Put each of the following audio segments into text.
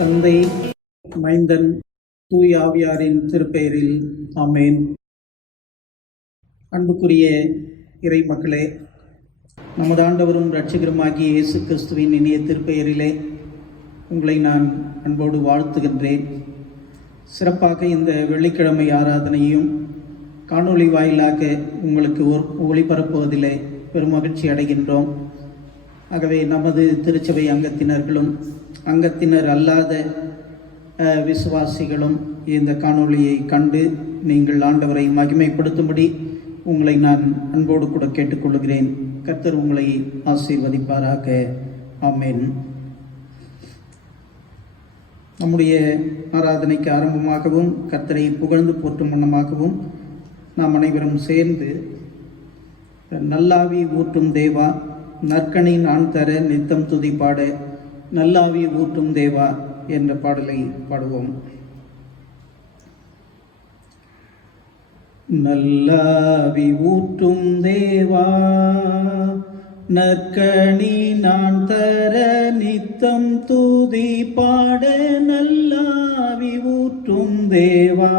தந்தை, மைந்தன், தூய ஆவியாரின் திருப்பெயரில் ஆமேன். அன்புக்குரிய இறை மக்களே, நமது ஆண்டவரும் இரட்சகருமாகிய இயேசு கிறிஸ்துவின் இனிய திருப்பெயரிலே உங்களை நான் அன்போடு வாழ்த்துகின்றேன். சிறப்பாக இந்த வெள்ளிக்கிழமை ஆராதனையும் காணொளி வாயிலாக உங்களுக்கு ஒளிபரப்புவதிலே பெரும் மகிழ்ச்சி அடைகின்றோம். ஆகவே நமது திருச்சபை அங்கத்தினர்களும் அங்கத்தினர் அல்லாத விசுவாசிகளும் இந்த காணொளியை கண்டு நீங்கள் ஆண்டவரை மகிமைப்படுத்தும்படி உங்களை நான் அன்போடு கூட கேட்டுக்கொள்கிறேன். கர்த்தர் உங்களை ஆசீர்வதிப்பாராக. ஆமென். நம்முடைய ஆராதனைக்கு ஆரம்பமாகவும் கர்த்தரை புகழ்ந்து போற்றும் வண்ணமாகவும் நாம் அனைவரும் சேர்ந்து நல்லாவி ஊற்றும் தேவா, நற்கனி நான் தர நித்தம் துதி பாட, நல்லாவி ஊற்றும் தேவா என்ற பாடலை பாடுவோம். நல்லாவி ஊற்றும் தேவா, நற்கனி நான் தர நித்தம் துதி பாட, நல்லாவி ஊற்றும் தேவா,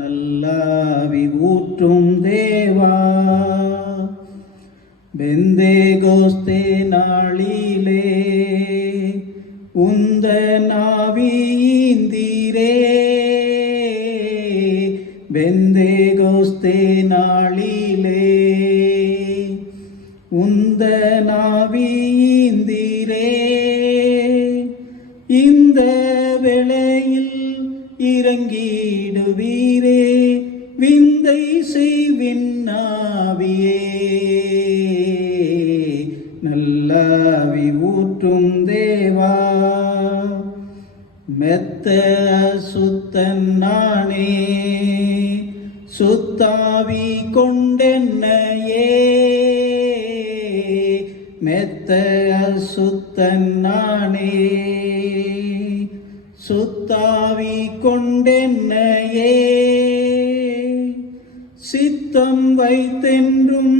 நல்லாவி ஊற்றும் தேவா. பெந்தேகோஸ்தே நாளிலே உந்த நாவியிந்தீரே, பெந்தேகோஸ்தே நாளிலே உந்த நாவியிந்தீரே. இந்த வேளையில் இறங்கிடுவீரே, விந்தை செய்வின்னாவியே, நல்லாவி ஊற்றும் தேவா. மெத்த சுத்தன் நானே, சுத்தாவி கொண்டென்னையே, மெத்த சுத்தன் நானே, சுத்தாவி கொண்டென்னையே. சித்தம் வைத்தென்றும்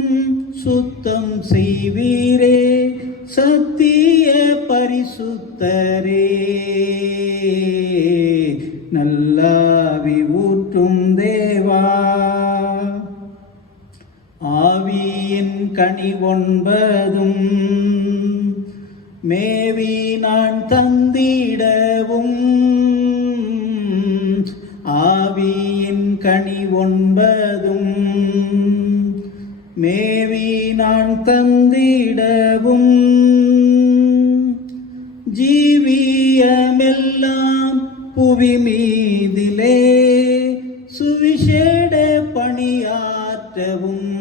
சுத்தம் செய்வீரே, சத்திய பரிசுத்தரே, நல்லாவி ஊற்றும் தேவா. ஆவியின் கனி 9 மேவி நான் தந்திடவும், ஆவியின் கனி 9 மேவி நான் தந்திடவும். ஜீவியமெல்லாம் புவி மீதிலே சுவிசேட பணியாற்றவும்,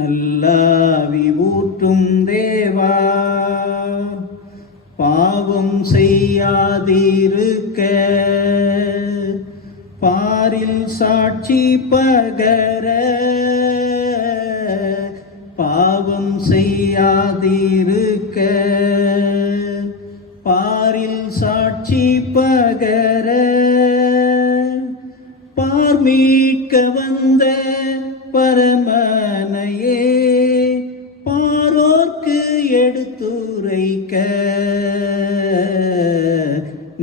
நல்லாவி ஊற்றும் தேவா. பாவம் செய்யாதிருக்க பாரில் சாட்சி பகர, பாவம் செய்யாதிருக்க பாரில் சாட்சி பகர. பார்மீட்க வந்த பரமனையே, பாரோர்க்கு எடுத்துரைக்க,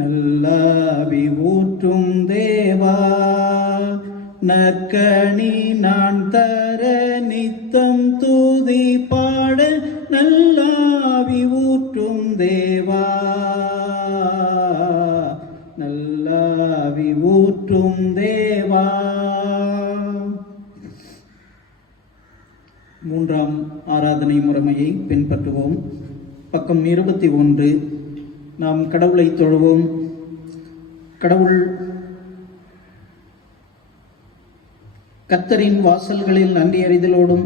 நல்லாவி ஊற்றும் தேவா. நற்கனி நான் தர நித்தம் துதி பாட, நல்லாவி ஊற்றும் தேவா, நல்லாவி ஊற்றும் தேவா. 3ஆம் ஆராதனை முறைமையை பின்பற்றுவோம். பக்கம் 21. நாம் கடவுளை தொழுவோம். கடவுள் கர்த்தரின் வாசல்களில் நன்றி அறிதலோடும்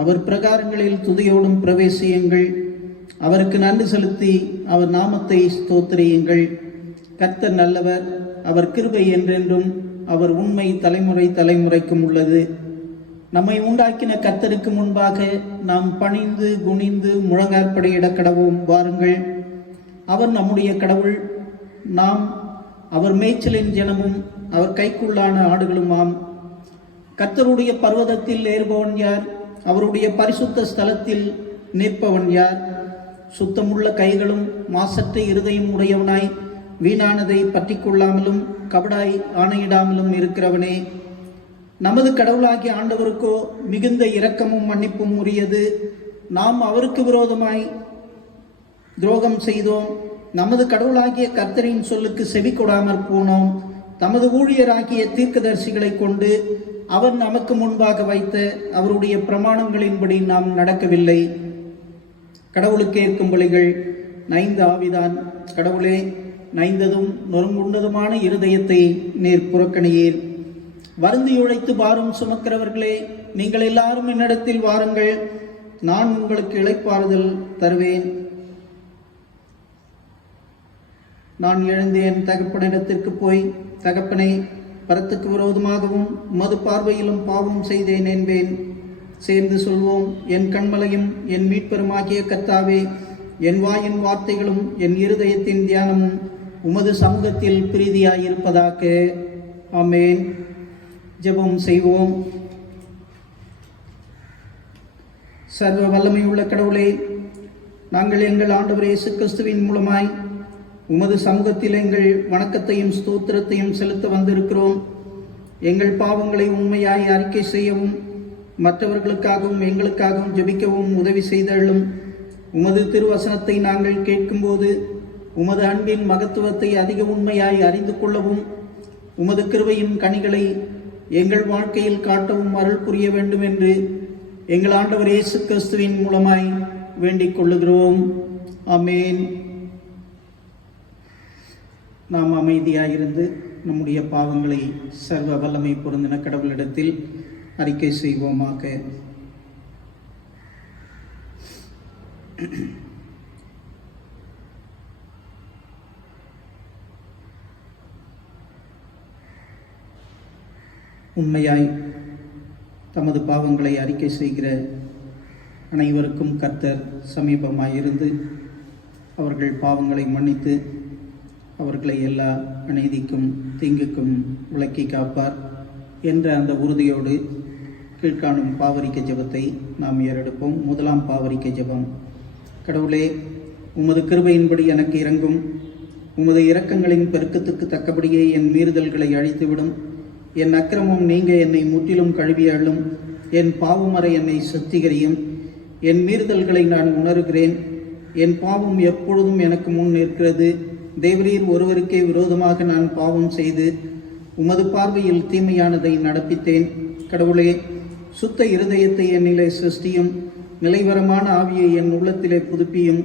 அவர் பிரகாரங்களில் துதியோடும் பிரவேசியுங்கள். அவருக்கு நன்றி செலுத்தி அவர் நாமத்தை ஸ்தோத்திரியுங்கள். கர்த்தர் நல்லவர், அவர் கிருபை என்றென்றும், அவர் உண்மை தலைமுறை தலைமுறைக்கும் உள்ளது. நம்மை உண்டாக்கின கர்த்தருக்கு முன்பாக நாம் பணிந்து குனிந்து முழங்காற்படையிட கடவோம். வாருங்கள், அவர் நம்முடைய கடவுள், நாம் அவர் மேய்ச்சலின் ஜனமும் அவர் கைக்குள்ளான ஆடுகளுமாம். கர்த்தருடைய பர்வதத்தில் ஏறுபவன் யார்? அவருடைய பரிசுத்த ஸ்தலத்தில் நிற்பவன் யார்? சுத்தமுள்ள கைகளும் மாசற்ற இருதயம் உடையவனாய் வீணானதை பற்றி கொள்ளாமலும் கபடாய் ஆணையிடாமலும் இருக்கிறவனே, நமது கடவுளாகிய ஆண்டவருக்கோ மிகுந்த இரக்கமும் மன்னிப்பும் உரியது. நாம் அவருக்கு விரோதமாய் துரோகம் செய்தோம், நமது கடவுளாகிய கர்த்தரின் சொல்லுக்கு செவி கொடாமற் போனோம். தமது ஊழியராகிய தீர்க்கதரிசிகளை கொண்டு அவர் நமக்கு முன்பாக வைத்த அவருடைய பிரமாணங்களின்படி நாம் நடக்கவில்லை. கடவுளுக்கு ஏற்கும் பலிகள் நைந்து ஆவிதான். கடவுளே, நைந்ததும் நொறுங்குண்டதுமான இருதயத்தை நீர் புறக்கணியீர். வருந்தி உழைத்து பாரம் சுமக்கிறவர்களே, நீங்கள் எல்லாரும் என்னிடத்தில் வாருங்கள், நான் உங்களுக்கு இளைப்பாறுதல் தருவேன். நான் எழுந்து என் தகப்பனிடத்திற்கு போய், தகப்பனே, பரத்துக்கு விரோதமாகவும் மது பார்வையிலும் பாவம் செய்தேன் என்பேன். சேர்ந்து சொல்வோம், என் கண்மலையும் என் மீட்பெருமாகிய கர்த்தாவே, என் வாயின் வார்த்தைகளும் என் இருதயத்தின் தியானமும் உமது சமூகத்தில் பிரீதியாயிருப்பதாக. ஆமேன். ஜெபம் செய்வோம். சர்வ வல்லமையுள்ள கடவுளே, நாங்கள் எங்கள் ஆண்டவர் இயேசு கிறிஸ்துவின் மூலமாய் உமது சமூகத்தில் எங்கள் வணக்கத்தையும் ஸ்தோத்திரத்தையும் செலுத்த வந்திருக்கிறோம். எங்கள் பாவங்களை உண்மையாய் அறிக்கை செய்யவும் மற்றவர்களுக்காகவும் எங்களுக்காகவும் ஜெபிக்கவும் உதவி செய்தள்ளும். உமது திருவசனத்தை நாங்கள் கேட்கும்போது உமது அன்பின் மகத்துவத்தை அதிக உண்மையாய் அறிந்து கொள்ளவும் உமது கிருபையின் கனிகளை எங்கள் வாழ்க்கையில் காட்டவும் அருள் புரிய வேண்டும் என்று எங்கள் ஆண்டவர் இயேசு கிறிஸ்துவின் மூலமாய் வேண்டிக் கொள்ளுகிறோம். ஆமேன். நாம் அமைதியாயிருந்து நம்முடைய பாவங்களை சர்வ வல்லமை பொருந்தின கடவுளிடத்தில் அறிக்கை செய்வோமாக. உண்மையாய் தமது பாவங்களை அறிக்கை செய்கிற அனைவருக்கும் கர்த்தர் சமீபமாயிருந்து அவர்கள் பாவங்களை மன்னித்து அவர்களை எல்லா அநீதிக்கும் தீங்குக்கும் விலக்கி காப்பார் என்ற அந்த உறுதியோடு கீழ்காணும் பாவரிக்கை ஜெபத்தை நாம் ஏறெடுப்போம். முதலாம் பாவரிக்கை ஜெபம். கடவுளே, உமது கிருபையின்படி எனக்கு இரங்கும். உமது இரக்கங்களின் பெருக்கத்துக்கு தக்கபடியே என் மீறுதல்களை அழித்துவிடும். என் அக்கிரமம் நீங்க என்னை முற்றிலும் கழுவியாளும். என் பாவமறை என்னை சுத்திகரியும். என் மீறுதல்களை நான் உணர்கிறேன். என் பாவம் எப்பொழுதும் எனக்கு முன் நிற்கிறது. தேவரீர் ஒருவருக்கே விரோதமாக நான் பாவம் செய்து உமது பார்வையில் தீமையானதை நடப்பித்தேன். கடவுளே, சுத்த இருதயத்தை என்னிலே சிருஷ்டியும், நிலைவரமான ஆவியை என் உள்ளத்திலே புதுப்பியும்.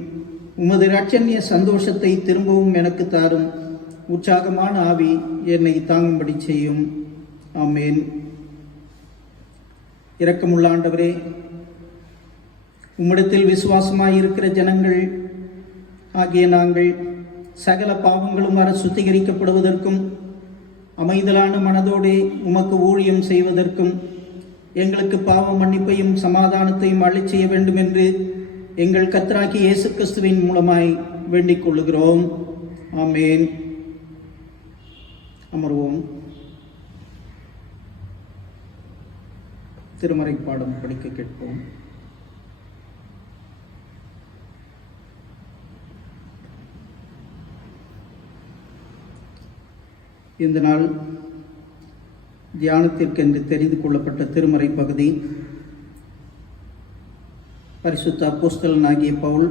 உமது இரட்சண்ய சந்தோஷத்தை திரும்பவும் எனக்கு தாரும். உற்சாகமான ஆவி என்னை தாங்கும்படி செய்யும். ஆமேன். இரக்கமுள்ள ஆண்டவரே, உம்மிடத்தில் விசுவாசமாயிருக்கிற ஜனங்கள் ஆகிய நாங்கள் சகல பாவங்களும் வர சுத்திகரிக்கப்படுவதற்கும் அமைதலான மனதோடே உமக்கு ஊழியம் செய்வதற்கும் எங்களுக்கு பாவ மன்னிப்பையும் சமாதானத்தையும் அளிச் செய்ய வேண்டும் என்று எங்கள் கர்த்தராகிய இயேசு கிறிஸ்துவின் மூலமாய் வேண்டிக் கொள்ளுகிறோம். ஆமேன். அமர்வோம். திருமறை பாடம் படிக்க கேட்போம். இந்த நாள் தியானத்திற்கென்று தெரிந்து கொள்ளப்பட்ட திருமறை பகுதி பரிசுத்த அப்போஸ்தலனாகிய பவுல்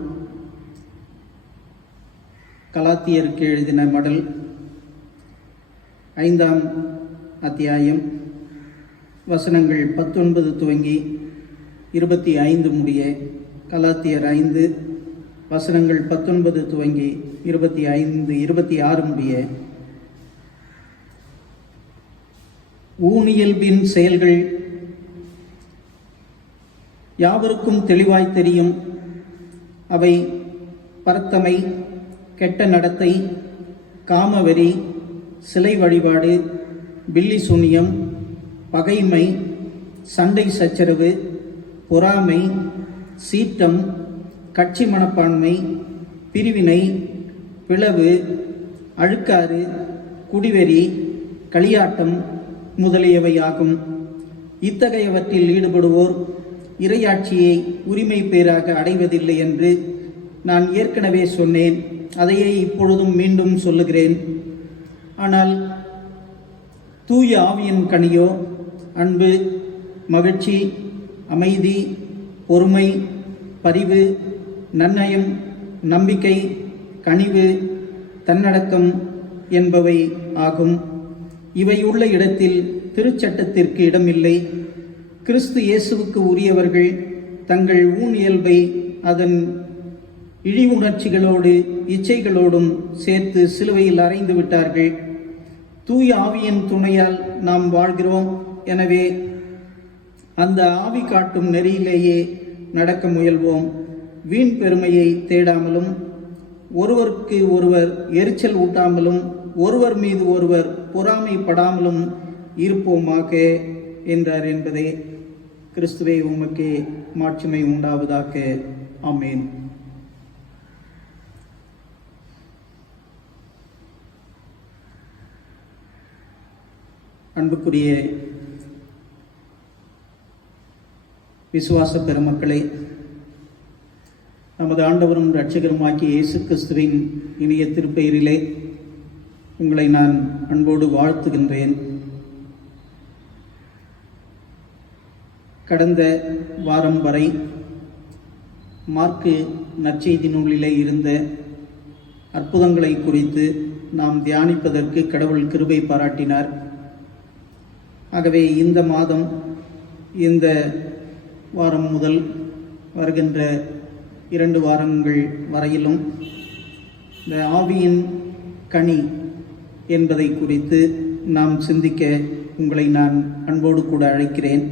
கலாத்தியருக்கு எழுதின மடல் 5ஆம் அத்தியாயம் வசனங்கள் 19 துவங்கி 25 முடிய. கலாத்தியர் 5 வசனங்கள் 19 துவங்கி 26 முடிய. ஊனியல்பின் செயல்கள் யாவருக்கும் தெளிவாய் தெரியும். அவை பரத்தமை, கெட்ட நடத்தை, காமவெறி, சிலை வழிபாடு, பில்லி சூனியம், பகைமை, சண்டை சச்சரவு, பொறாமை, சீற்றம், கட்சி மனப்பான்மை, பிரிவினை, பிளவு, அழுக்காறு, குடிவெறி, களியாட்டம் முதலியவையாகும். இத்தகையவற்றில் ஈடுபடுவோர் இறையாட்சியை உரிமை பேராக அடைவதில்லை என்று நான் ஏற்கனவே சொன்னேன், அதையே இப்பொழுதும் மீண்டும் சொல்லுகிறேன். ஆனால் தூய ஆவியின் கனியோ அன்பு, மகிழ்ச்சி, அமைதி, பொறுமை, பரிவு, நன்னயம், நம்பிக்கை, கனிவு, தன்னடக்கம் என்பவை ஆகும். இவை உள்ள இடத்தில் திருச்சட்டத்திற்கு இடமில்லை. கிறிஸ்து இயேசுவுக்கு உரியவர்கள் தங்கள் இயல்பை அதன் இழிவுணர்ச்சிகளோடு இச்சைகளோடும் சேர்த்து சிலுவையில் அறைந்து விட்டார்கள். தூய ஆவியின் துணையால் நாம் வாழ்கிறோம். எனவே அந்த ஆவி காட்டும் நெறியிலேயே நடக்க முயல்வோம். வீண் பெருமையை தேடாமலும், ஒருவருக்கு ஒருவர் எரிச்சல் ஊட்டாமலும், ஒருவர் மீது ஒருவர் பொறாமைப்படாமலும் இருப்போமாக என்றார் என்பதே. கிறிஸ்துவே உமக்கே மாட்சிமை உண்டாவதாக. ஆமேன். அன்புக்குரிய விசுவாச பெருமக்களே, நமது ஆண்டவரும் இரட்சகருமாகிய இயேசு கிறிஸ்துவின் இனிய திருப்பெயரிலே உங்களை நான் அன்போடு வாழ்த்துகின்றேன். கடந்த வாரம் வரை மார்க்கு நற்செய்தி நூலிலே இருந்த அற்புதங்களை குறித்து நாம் தியானிப்பதற்கு கடவுள் கிருபை பாராட்டினார். ஆகவே இந்த மாதம், இந்த வாரம் முதல் வருகின்ற 2 வாரங்கள் வரையிலும் இந்த ஆவியின் கனி என்பதை குறித்து நாம் சிந்திக்க உங்களை நான் அன்போடு கூட அழைக்கிறேன்.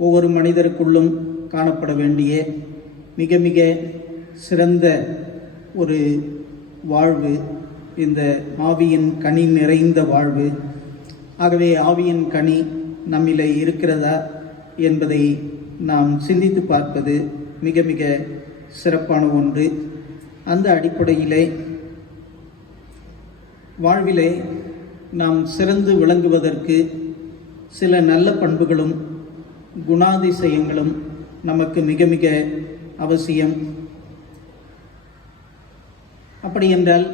ஒவ்வொரு மனிதருக்குள்ளும் காணப்பட வேண்டிய மிக மிக சிறந்த ஒரு வாழ்வு இந்த ஆவியின் கனி நிறைந்த வாழ்வு. ஆகவே ஆவியின் கனி நம்மிலே இருக்கிறதா என்பதை நாம் சிந்தித்து பார்ப்பது மிக மிக சிறப்பான ஒன்று. அந்த அடிப்படையிலே வாழ்விலே நாம் சிறந்து விளங்குவதற்கு சில நல்ல பண்புகளும் குணாதிசயங்களும் நமக்கு மிக மிக அவசியம். அப்படி என்றால்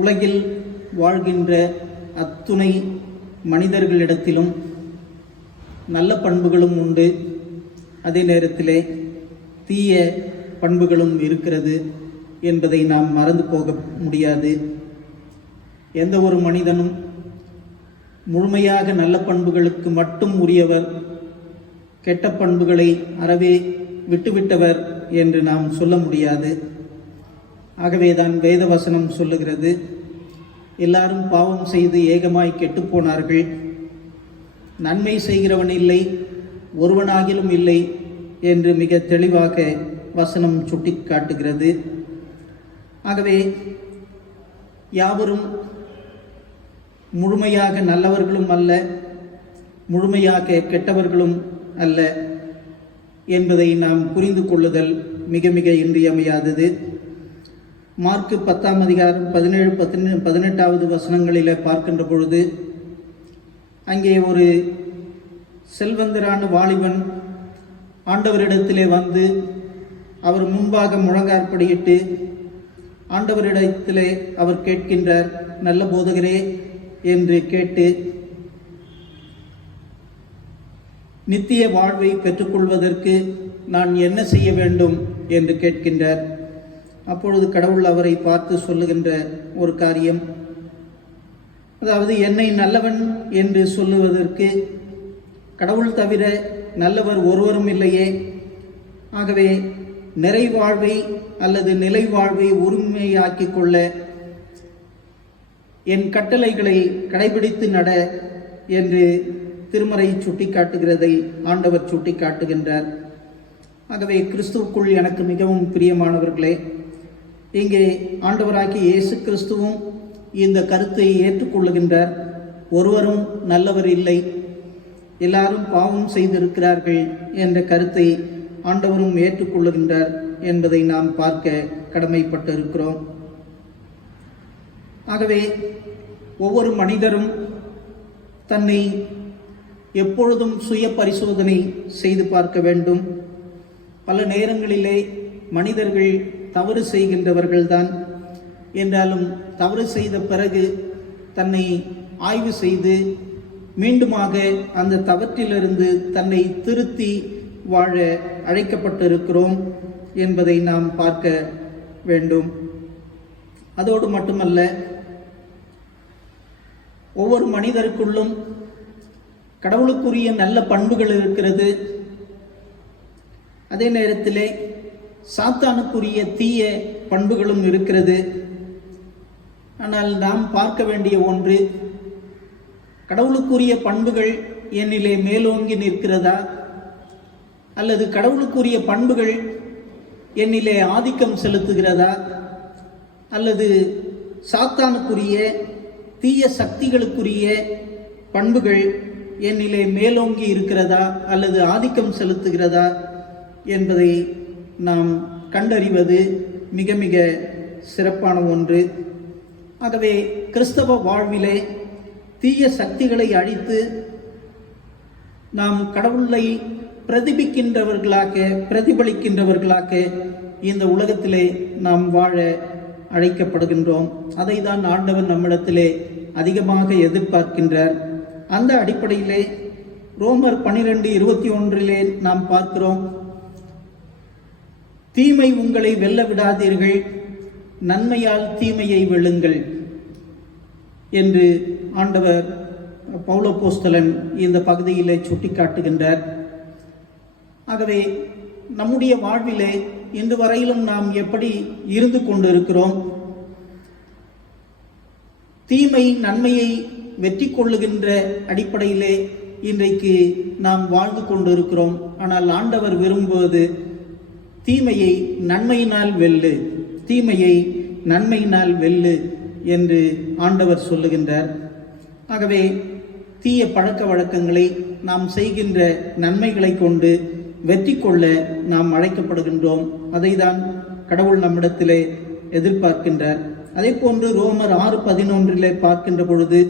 உலகில் வாழ்கின்ற அத்துணை மனிதர்களிடத்திலும் நல்ல பண்புகளும் உண்டு, அதே நேரத்திலே தீய பண்புகளும் இருக்கிறது என்பதை நாம் மறந்து போக முடியாது. எந்த ஒரு மனிதனும் முழுமையாக நல்ல பண்புகளுக்கு மட்டும் உரியவர், கெட்ட பண்புகளை அறவே விட்டுவிட்டவர் என்று நாம் சொல்ல முடியாது. ஆகவேதான் வேதவசனம் சொல்லுகிறது, எல்லாரும் பாவம் செய்து ஏகமாய் கெட்டுப்போனார்கள், நன்மை செய்கிறவன் இல்லை, ஒருவனாகிலும் இல்லை என்று மிக தெளிவாக வசனம் சுட்டி காட்டுகிறது. ஆகவே யாவரும் முழுமையாக நல்லவர்களும் அல்ல, முழுமையாக கெட்டவர்களும் அல்ல என்பதை நாம் புரிந்து கொள்ளுதல் மிக மிக இன்றியமையாதது. மார்க்கு 10ஆம் அதிகாரம் 17-18 வசனங்களில் பார்க்கின்ற பொழுது அங்கே ஒரு செல்வந்தரான வாலிபன் ஆண்டவரிடத்திலே வந்து அவர் முன்பாக முழங்காற்படியிட்டு ஆண்டவரிடத்திலே அவர் கேட்கின்றார், நல்ல போதகரே என்று கேட்டு நித்திய வாழ்வை பெற்றுக்கொள்வதற்கு நான் என்ன செய்ய வேண்டும் என்று கேட்கின்றார். அப்பொழுது கடவுள் அவரை பார்த்து சொல்லுகின்ற ஒரு காரியம், அதாவது என்னை நல்லவன் என்று சொல்லுவதற்கு கடவுள் தவிர நல்லவர் ஒருவரும் இல்லையே. ஆகவே நிறைவாழ்வை அல்லது நிலை வாழ்வை உரிமையாக்கிக் கொள்ள என் கட்டளைகளை கடைபிடித்து நட என்று திருமறை சுட்டி காட்டுகிறதை ஆண்டவர் சுட்டி காட்டுகின்றார். ஆகவே கிறிஸ்துவுக்குள் எனக்கு மிகவும் பிரியமானவர்களே, இங்கே ஆண்டவராகிய இயேசு கிறிஸ்துவும் இந்த கருத்தை ஏற்றுக்கொள்ளுகின்றார். ஒருவரும் நல்லவர் இல்லை, எல்லாரும் பாவம் செய்திருக்கிறார்கள் என்ற கருத்தை ஆண்டவரும் ஏற்றுக்கொள்ளுகின்றார் என்பதை நாம் பார்க்க கடமைப்பட்டிருக்கிறோம். ஆகவே ஒவ்வொரு மனிதரும் தன்னை எப்பொழுதும் சுய பரிசோதனை செய்து பார்க்க வேண்டும். பல நேரங்களிலே மனிதர்கள் தவறு செய்கின்றவர்கள்தான். என்றாலும் தவறு செய்த பிறகு தன்னை ஆய்வு செய்து மீண்டுமாக அந்த தவற்றிலிருந்து தன்னை திருத்தி வாழ அழைக்கப்பட்டிருக்கிறோம் என்பதை நாம் பார்க்க வேண்டும். அதோடு மட்டுமல்ல, ஒவ்வொரு மனிதருக்குள்ளும் கடவுளுக்குரிய நல்ல பண்புகள் இருக்கிறது. அதே நேரத்திலே சாத்தானுக்குரிய தீய பண்புகளும் இருக்கிறது. ஆனால் நாம் பார்க்க வேண்டிய ஒன்று, கடவுளுக்குரிய பண்புகள் என்னிலே மேலோங்கி நிற்கிறதா, அல்லது கடவுளுக்குரிய பண்புகள் என்னிலே ஆதிக்கம் செலுத்துகிறதா, அல்லது சாத்தானுக்குரிய தீய சக்திகளுக்குரிய பண்புகள் என்னிலே மேலோங்கி இருக்கிறதா அல்லது ஆதிக்கம் செலுத்துகிறதா என்பதை நாம் கண்டறிவது மிக மிக சிறப்பான ஒன்று. ஆகவே கிறிஸ்தவ வாழ்விலே தீய சக்திகளை அழித்து நாம் கடவுளை பிரதிபலிக்கின்றவர்களாக இந்த உலகத்திலே நாம் வாழ அழைக்கப்படுகின்றோம். அதை தான் ஆண்டவர் நம்மிடத்திலே அதிகமாக எதிர்பார்க்கின்றார். அந்த அடிப்படையிலே ரோமர் 12:21 நாம் பார்க்கிறோம், தீமை உங்களை வெல்ல விடாதீர்கள், நன்மையால் தீமையை வெல்லுங்கள் என்று ஆண்டவர் பவுலப்போஸ்தலன் இந்த பகுதியிலே சுட்டிக்காட்டுகின்றார். ஆகவே நம்முடைய வாழ்விலே இன்று வரையிலும் நாம் எப்படி இருந்து கொண்டிருக்கிறோம்? தீமை நன்மையை வெற்றி கொள்ளுகின்ற அடிப்படையிலே இன்றைக்கு நாம் வாழ்ந்து கொண்டிருக்கிறோம். ஆனால் ஆண்டவர் விரும்புவது தீமையை நன்மையினால் வெல்லு, தீமையை நன்மையினால் வெல்லு என்று ஆண்டவர் சொல்லுகின்றார். ஆகவே தீய பழக்க வழக்கங்களை நாம் செய்கின்ற நன்மைகளை கொண்டு வெற்றி கொள்ள நாம் அழைக்கப்படுகின்றோம். அதை தான் கடவுள் நம்மிடத்திலே எதிர்பார்க்கின்றார். அதே போன்று ரோமர் 6:11 பார்க்கின்ற பொழுது,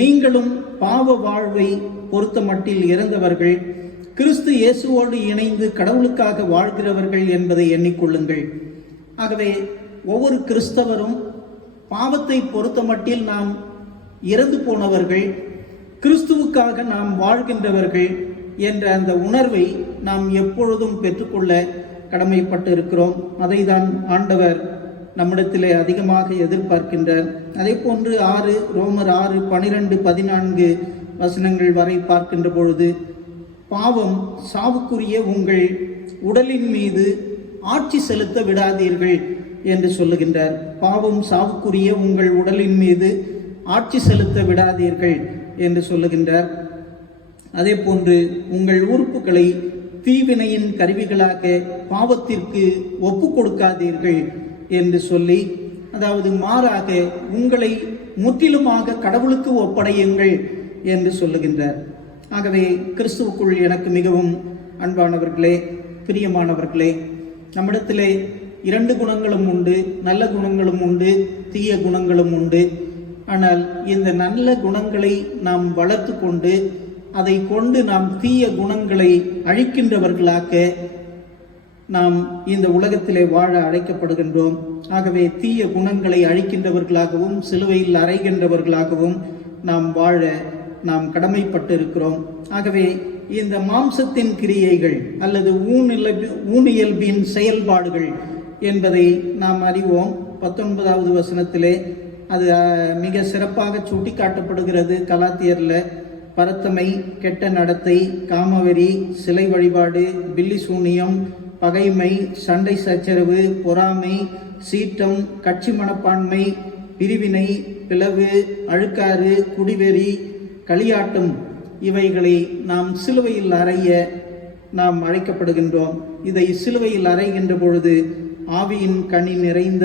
நீங்களும் பாவ வாழ்வை பொறுத்த மட்டில் இறந்தவர்கள், கிறிஸ்து இயேசுவோடு இணைந்து கடவுளுக்காக வாழ்கிறவர்கள் என்பதை எண்ணிக்கொள்ளுங்கள். ஆகவே ஒவ்வொரு கிறிஸ்தவரும் பாவத்தை பொறுத்த மட்டில் நாம் இறந்து போனவர்கள், கிறிஸ்துவுக்காக நாம் வாழ்கின்றவர்கள் என்ற அந்த உணர்வை நாம் எப்பொழுதும் பெற்றுக்கொள்ள கடமைப்பட்டு இருக்கிறோம். அதை தான் ஆண்டவர் நம்மிடத்திலே அதிகமாக எதிர்பார்க்கின்றார். அதே போன்று ரோமர் 6:12-14 வசனங்கள் வரை பார்க்கின்ற பொழுது, பாவம் சாவுக்குரிய உங்கள் உடலின் மீது ஆட்சி செலுத்த விடாதீர்கள் என்று சொல்லுகின்றார். பாவம் சாவுக்குரிய உங்கள் உடலின் மீது ஆட்சி செலுத்த விடாதீர்கள் என்று சொல்லுகின்றார். அதே போன்று உங்கள் உறுப்புகளை தீவினையின் கருவிகளாக பாவத்திற்கு ஒப்பு கொடுக்காதீர்கள் என்று சொல்லி, அதாவது மாறாக உங்களை முற்றிலுமாக கடவுளுக்கு ஒப்படையுங்கள் என்று சொல்லுகின்றார். ஆகவே கிறிஸ்துவுக்குள் எனக்கு மிகவும் அன்பானவர்களே, பிரியமானவர்களே, நம்மிடத்திலே 2 குணங்களும் உண்டு. நல்ல குணங்களும் உண்டு, தீய குணங்களும் உண்டு. ஆனால் இந்த நல்ல குணங்களை நாம் வளர்த்து கொண்டு அதை கொண்டு நாம் தீய குணங்களை அழிக்கின்றவர்களாக நாம் இந்த உலகத்திலே வாழ அழைக்கப்படுகின்றோம். ஆகவே தீய குணங்களை அழிக்கின்றவர்களாகவும் சிலுவையில் அறைகின்றவர்களாகவும் நாம் வாழ நாம் கடமைப்பட்டு இருக்கிறோம். ஆகவே இந்த மாம்சத்தின் கிரியைகள் அல்லது ஊனியல்பின் செயல்பாடுகள் என்பதை நாம் அறிவோம். 19வது வசனத்திலே அது மிக சிறப்பாக சுட்டிக்காட்டப்படுகிறது. கலாத்தியர்ல பரத்தமை, கெட்ட நடத்தை, காமவெறி, சிலை வழிபாடு, பில்லி சூனியம், பகைமை, சண்டை சச்சரவு, பொறாமை, சீற்றம், கட்சி மனப்பான்மை, பிரிவினை, பிளவு, அழுக்காறு, குடிவெறி, களியாட்டம், இவைகளை நாம் சிலுவையில் அறைய நாம் அழைக்கப்படுகின்றோம். இதை சிலுவையில் அறைகின்ற பொழுது ஆவியின் கனி நிறைந்த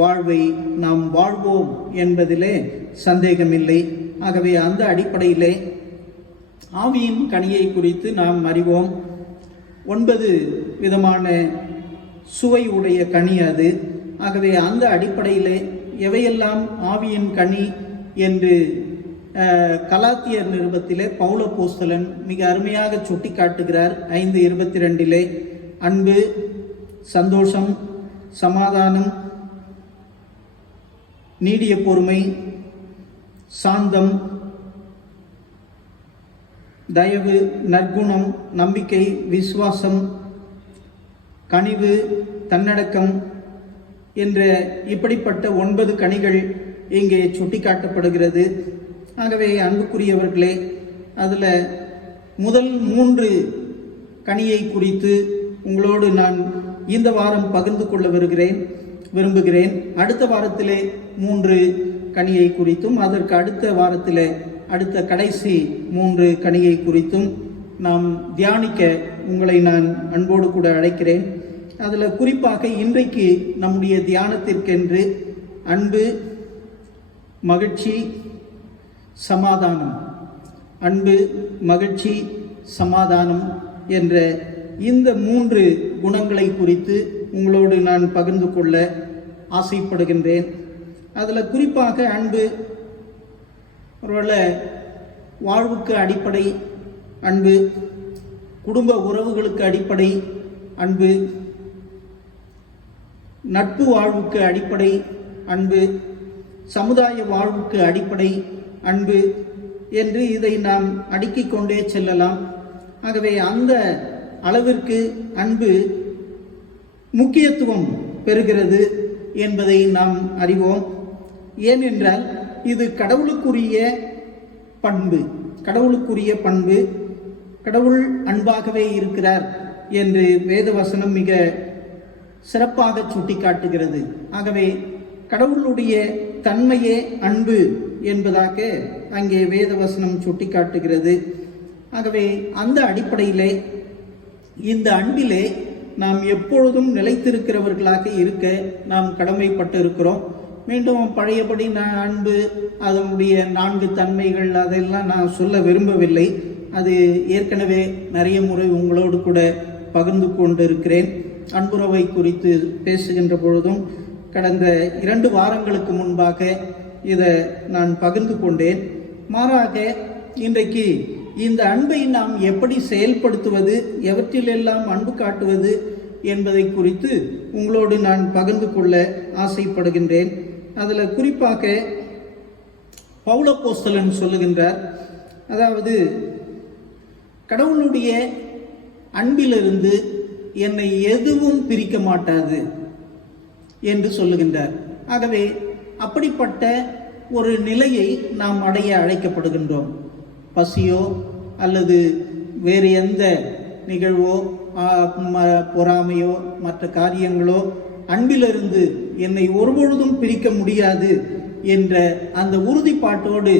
வாழ்வை நாம் வாழ்வோம் என்பதிலே சந்தேகமில்லை. ஆகவே அந்த அடிப்படையிலே ஆவியின் கனியை குறித்து நாம் அறிவோம். 9 விதமான சுவை உடைய கனி அது. ஆகவே அந்த அடிப்படையிலே எவையெல்லாம் ஆவியின் கனி என்று கலாத்தியர் நிருபத்திலே பவுலப்போஸ்தலன் மிக அருமையாக சுட்டி காட்டுகிறார். 5:22 அன்பு, சந்தோஷம், சமாதானம், நீடிய பொறுமை, சாந்தம், தயவு, நற்குணம், நம்பிக்கை, விசுவாசம், கனிவு, தன்னடக்கம் என்ற இப்படிப்பட்ட 9 கனிகள் இங்கே சுட்டிக்காட்டப்படுகிறது. ஆகவே அன்புக்குரியவர்களே, அதில் முதல் 3 கனியை குறித்து உங்களோடு நான் இந்த வாரம் பகிர்ந்து கொள்ள விரும்புகிறேன். அடுத்த வாரத்திலே 3 கனியை குறித்தும், அதற்கு அடுத்த வாரத்திலே அடுத்த கடைசி 3 கனியை குறித்தும் நாம் தியானிக்க உங்களை நான் அன்போடு கூட அழைக்கிறேன். அதில் குறிப்பாக இன்றைக்கு நம்முடைய தியானத்திற்கென்று அன்பு, மகிழ்ச்சி, சமாதானம், அன்பு, மகிழ்ச்சி, சமாதானம் என்ற இந்த 3 குணங்களை குறித்து உங்களோடு நான் பகிர்ந்து கொள்ள ஆசைப்படுகின்றேன். அதில் குறிப்பாக அன்பு, ஒருவேளை வாழ்வுக்கு அடிப்படை அன்பு, குடும்ப உறவுகளுக்கு அடிப்படை அன்பு, நட்பு வாழ்வுக்கு அடிப்படை அன்பு, சமுதாய வாழ்வுக்கு அடிப்படை அன்பு என்று இதை நாம் அடுக்கிக் கொண்டே செல்லலாம். ஆகவே அந்த அளவிற்கு அன்பு முக்கியத்துவம் பெறுகிறது என்பதை நாம் அறிவோம். ஏனென்றால் இது கடவுளுக்குரிய பண்பு. கடவுள் அன்பாகவே இருக்கிறார் என்று வேதவசனம் மிக சிறப்பாக சுட்டிக்காட்டுகிறது. ஆகவே கடவுளுடைய தன்மையே அன்பு என்பதாக அங்கே வேதவசனம் சுட்டிக்காட்டுகிறது. ஆகவே அந்த அடிப்படையிலே இந்த அன்பிலே நாம் எப்பொழுதும் நிலைத்திருக்கிறவர்களாக இருக்க நாம் கடமைப்பட்டு இருக்கிறோம். மீண்டும் பழையபடி நான் அன்பு, அதனுடைய 4 தன்மைகள் அதெல்லாம் நான் சொல்ல விரும்பவில்லை. அது ஏற்கனவே நிறைய முறை உங்களோடு கூட பகிர்ந்து கொண்டிருக்கிறேன். அன்புறவை குறித்து பேசுகின்ற பொழுதும் கடந்த 2 வாரங்களுக்கு முன்பாக இதை நான் பகிர்ந்து கொண்டேன். மாறாக இன்றைக்கு இந்த அன்பை நாம் எப்படி செயல்படுத்துவது, எவற்றிலெல்லாம் அன்பு காட்டுவது என்பதை குறித்து உங்களோடு நான் பகிர்ந்து கொள்ள ஆசைப்படுகின்றேன். அதில் குறிப்பாக பவுலப்போஸ்தலன் சொல்லுகின்றார், அதாவது கடவுளுடைய அன்பிலிருந்து என்னை எதுவும் பிரிக்க மாட்டாது என்று சொல்லுகின்றார். ஆகவே அப்படிப்பட்ட ஒரு நிலையை நாம் அடைய அழைக்கப்படுகின்றோம். பசியோ அல்லது வேறு எந்த நிகழ்வோ பொறாமையோ மற்ற காரியங்களோ அன்பிலிருந்து என்னை ஒருபொழுதும் பிரிக்க முடியாது என்ற அந்த உறுதிப்பாட்டோடு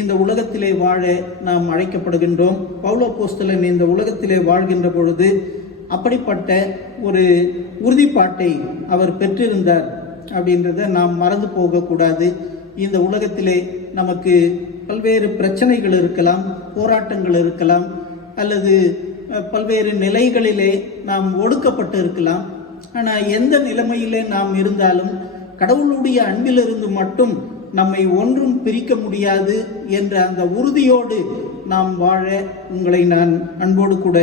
இந்த உலகத்திலே வாழ நாம் அழைக்கப்படுகின்றோம். பவுலப்போஸ்தலன் இந்த உலகத்திலே வாழ்கின்ற பொழுது அப்படிப்பட்ட ஒரு உறுதிப்பாட்டை அவர் பெற்றிருந்தார் அப்படின்றத நாம் மறந்து போகக்கூடாது. இந்த உலகத்திலே நமக்கு பல்வேறு பிரச்சனைகள் இருக்கலாம், போராட்டங்கள் இருக்கலாம், அல்லது பல்வேறு நிலைகளிலே நாம் ஒடுக்கப்பட்டு இருக்கலாம். ஆனால் எந்த நிலைமையிலே நாம் இருந்தாலும் கடவுளுடைய அன்பிலிருந்து மட்டும் நம்மை ஒன்றும் பிரிக்க முடியாது என்ற அந்த உறுதியோடு நாம் வாழ உங்களை நான் அன்போடு கூட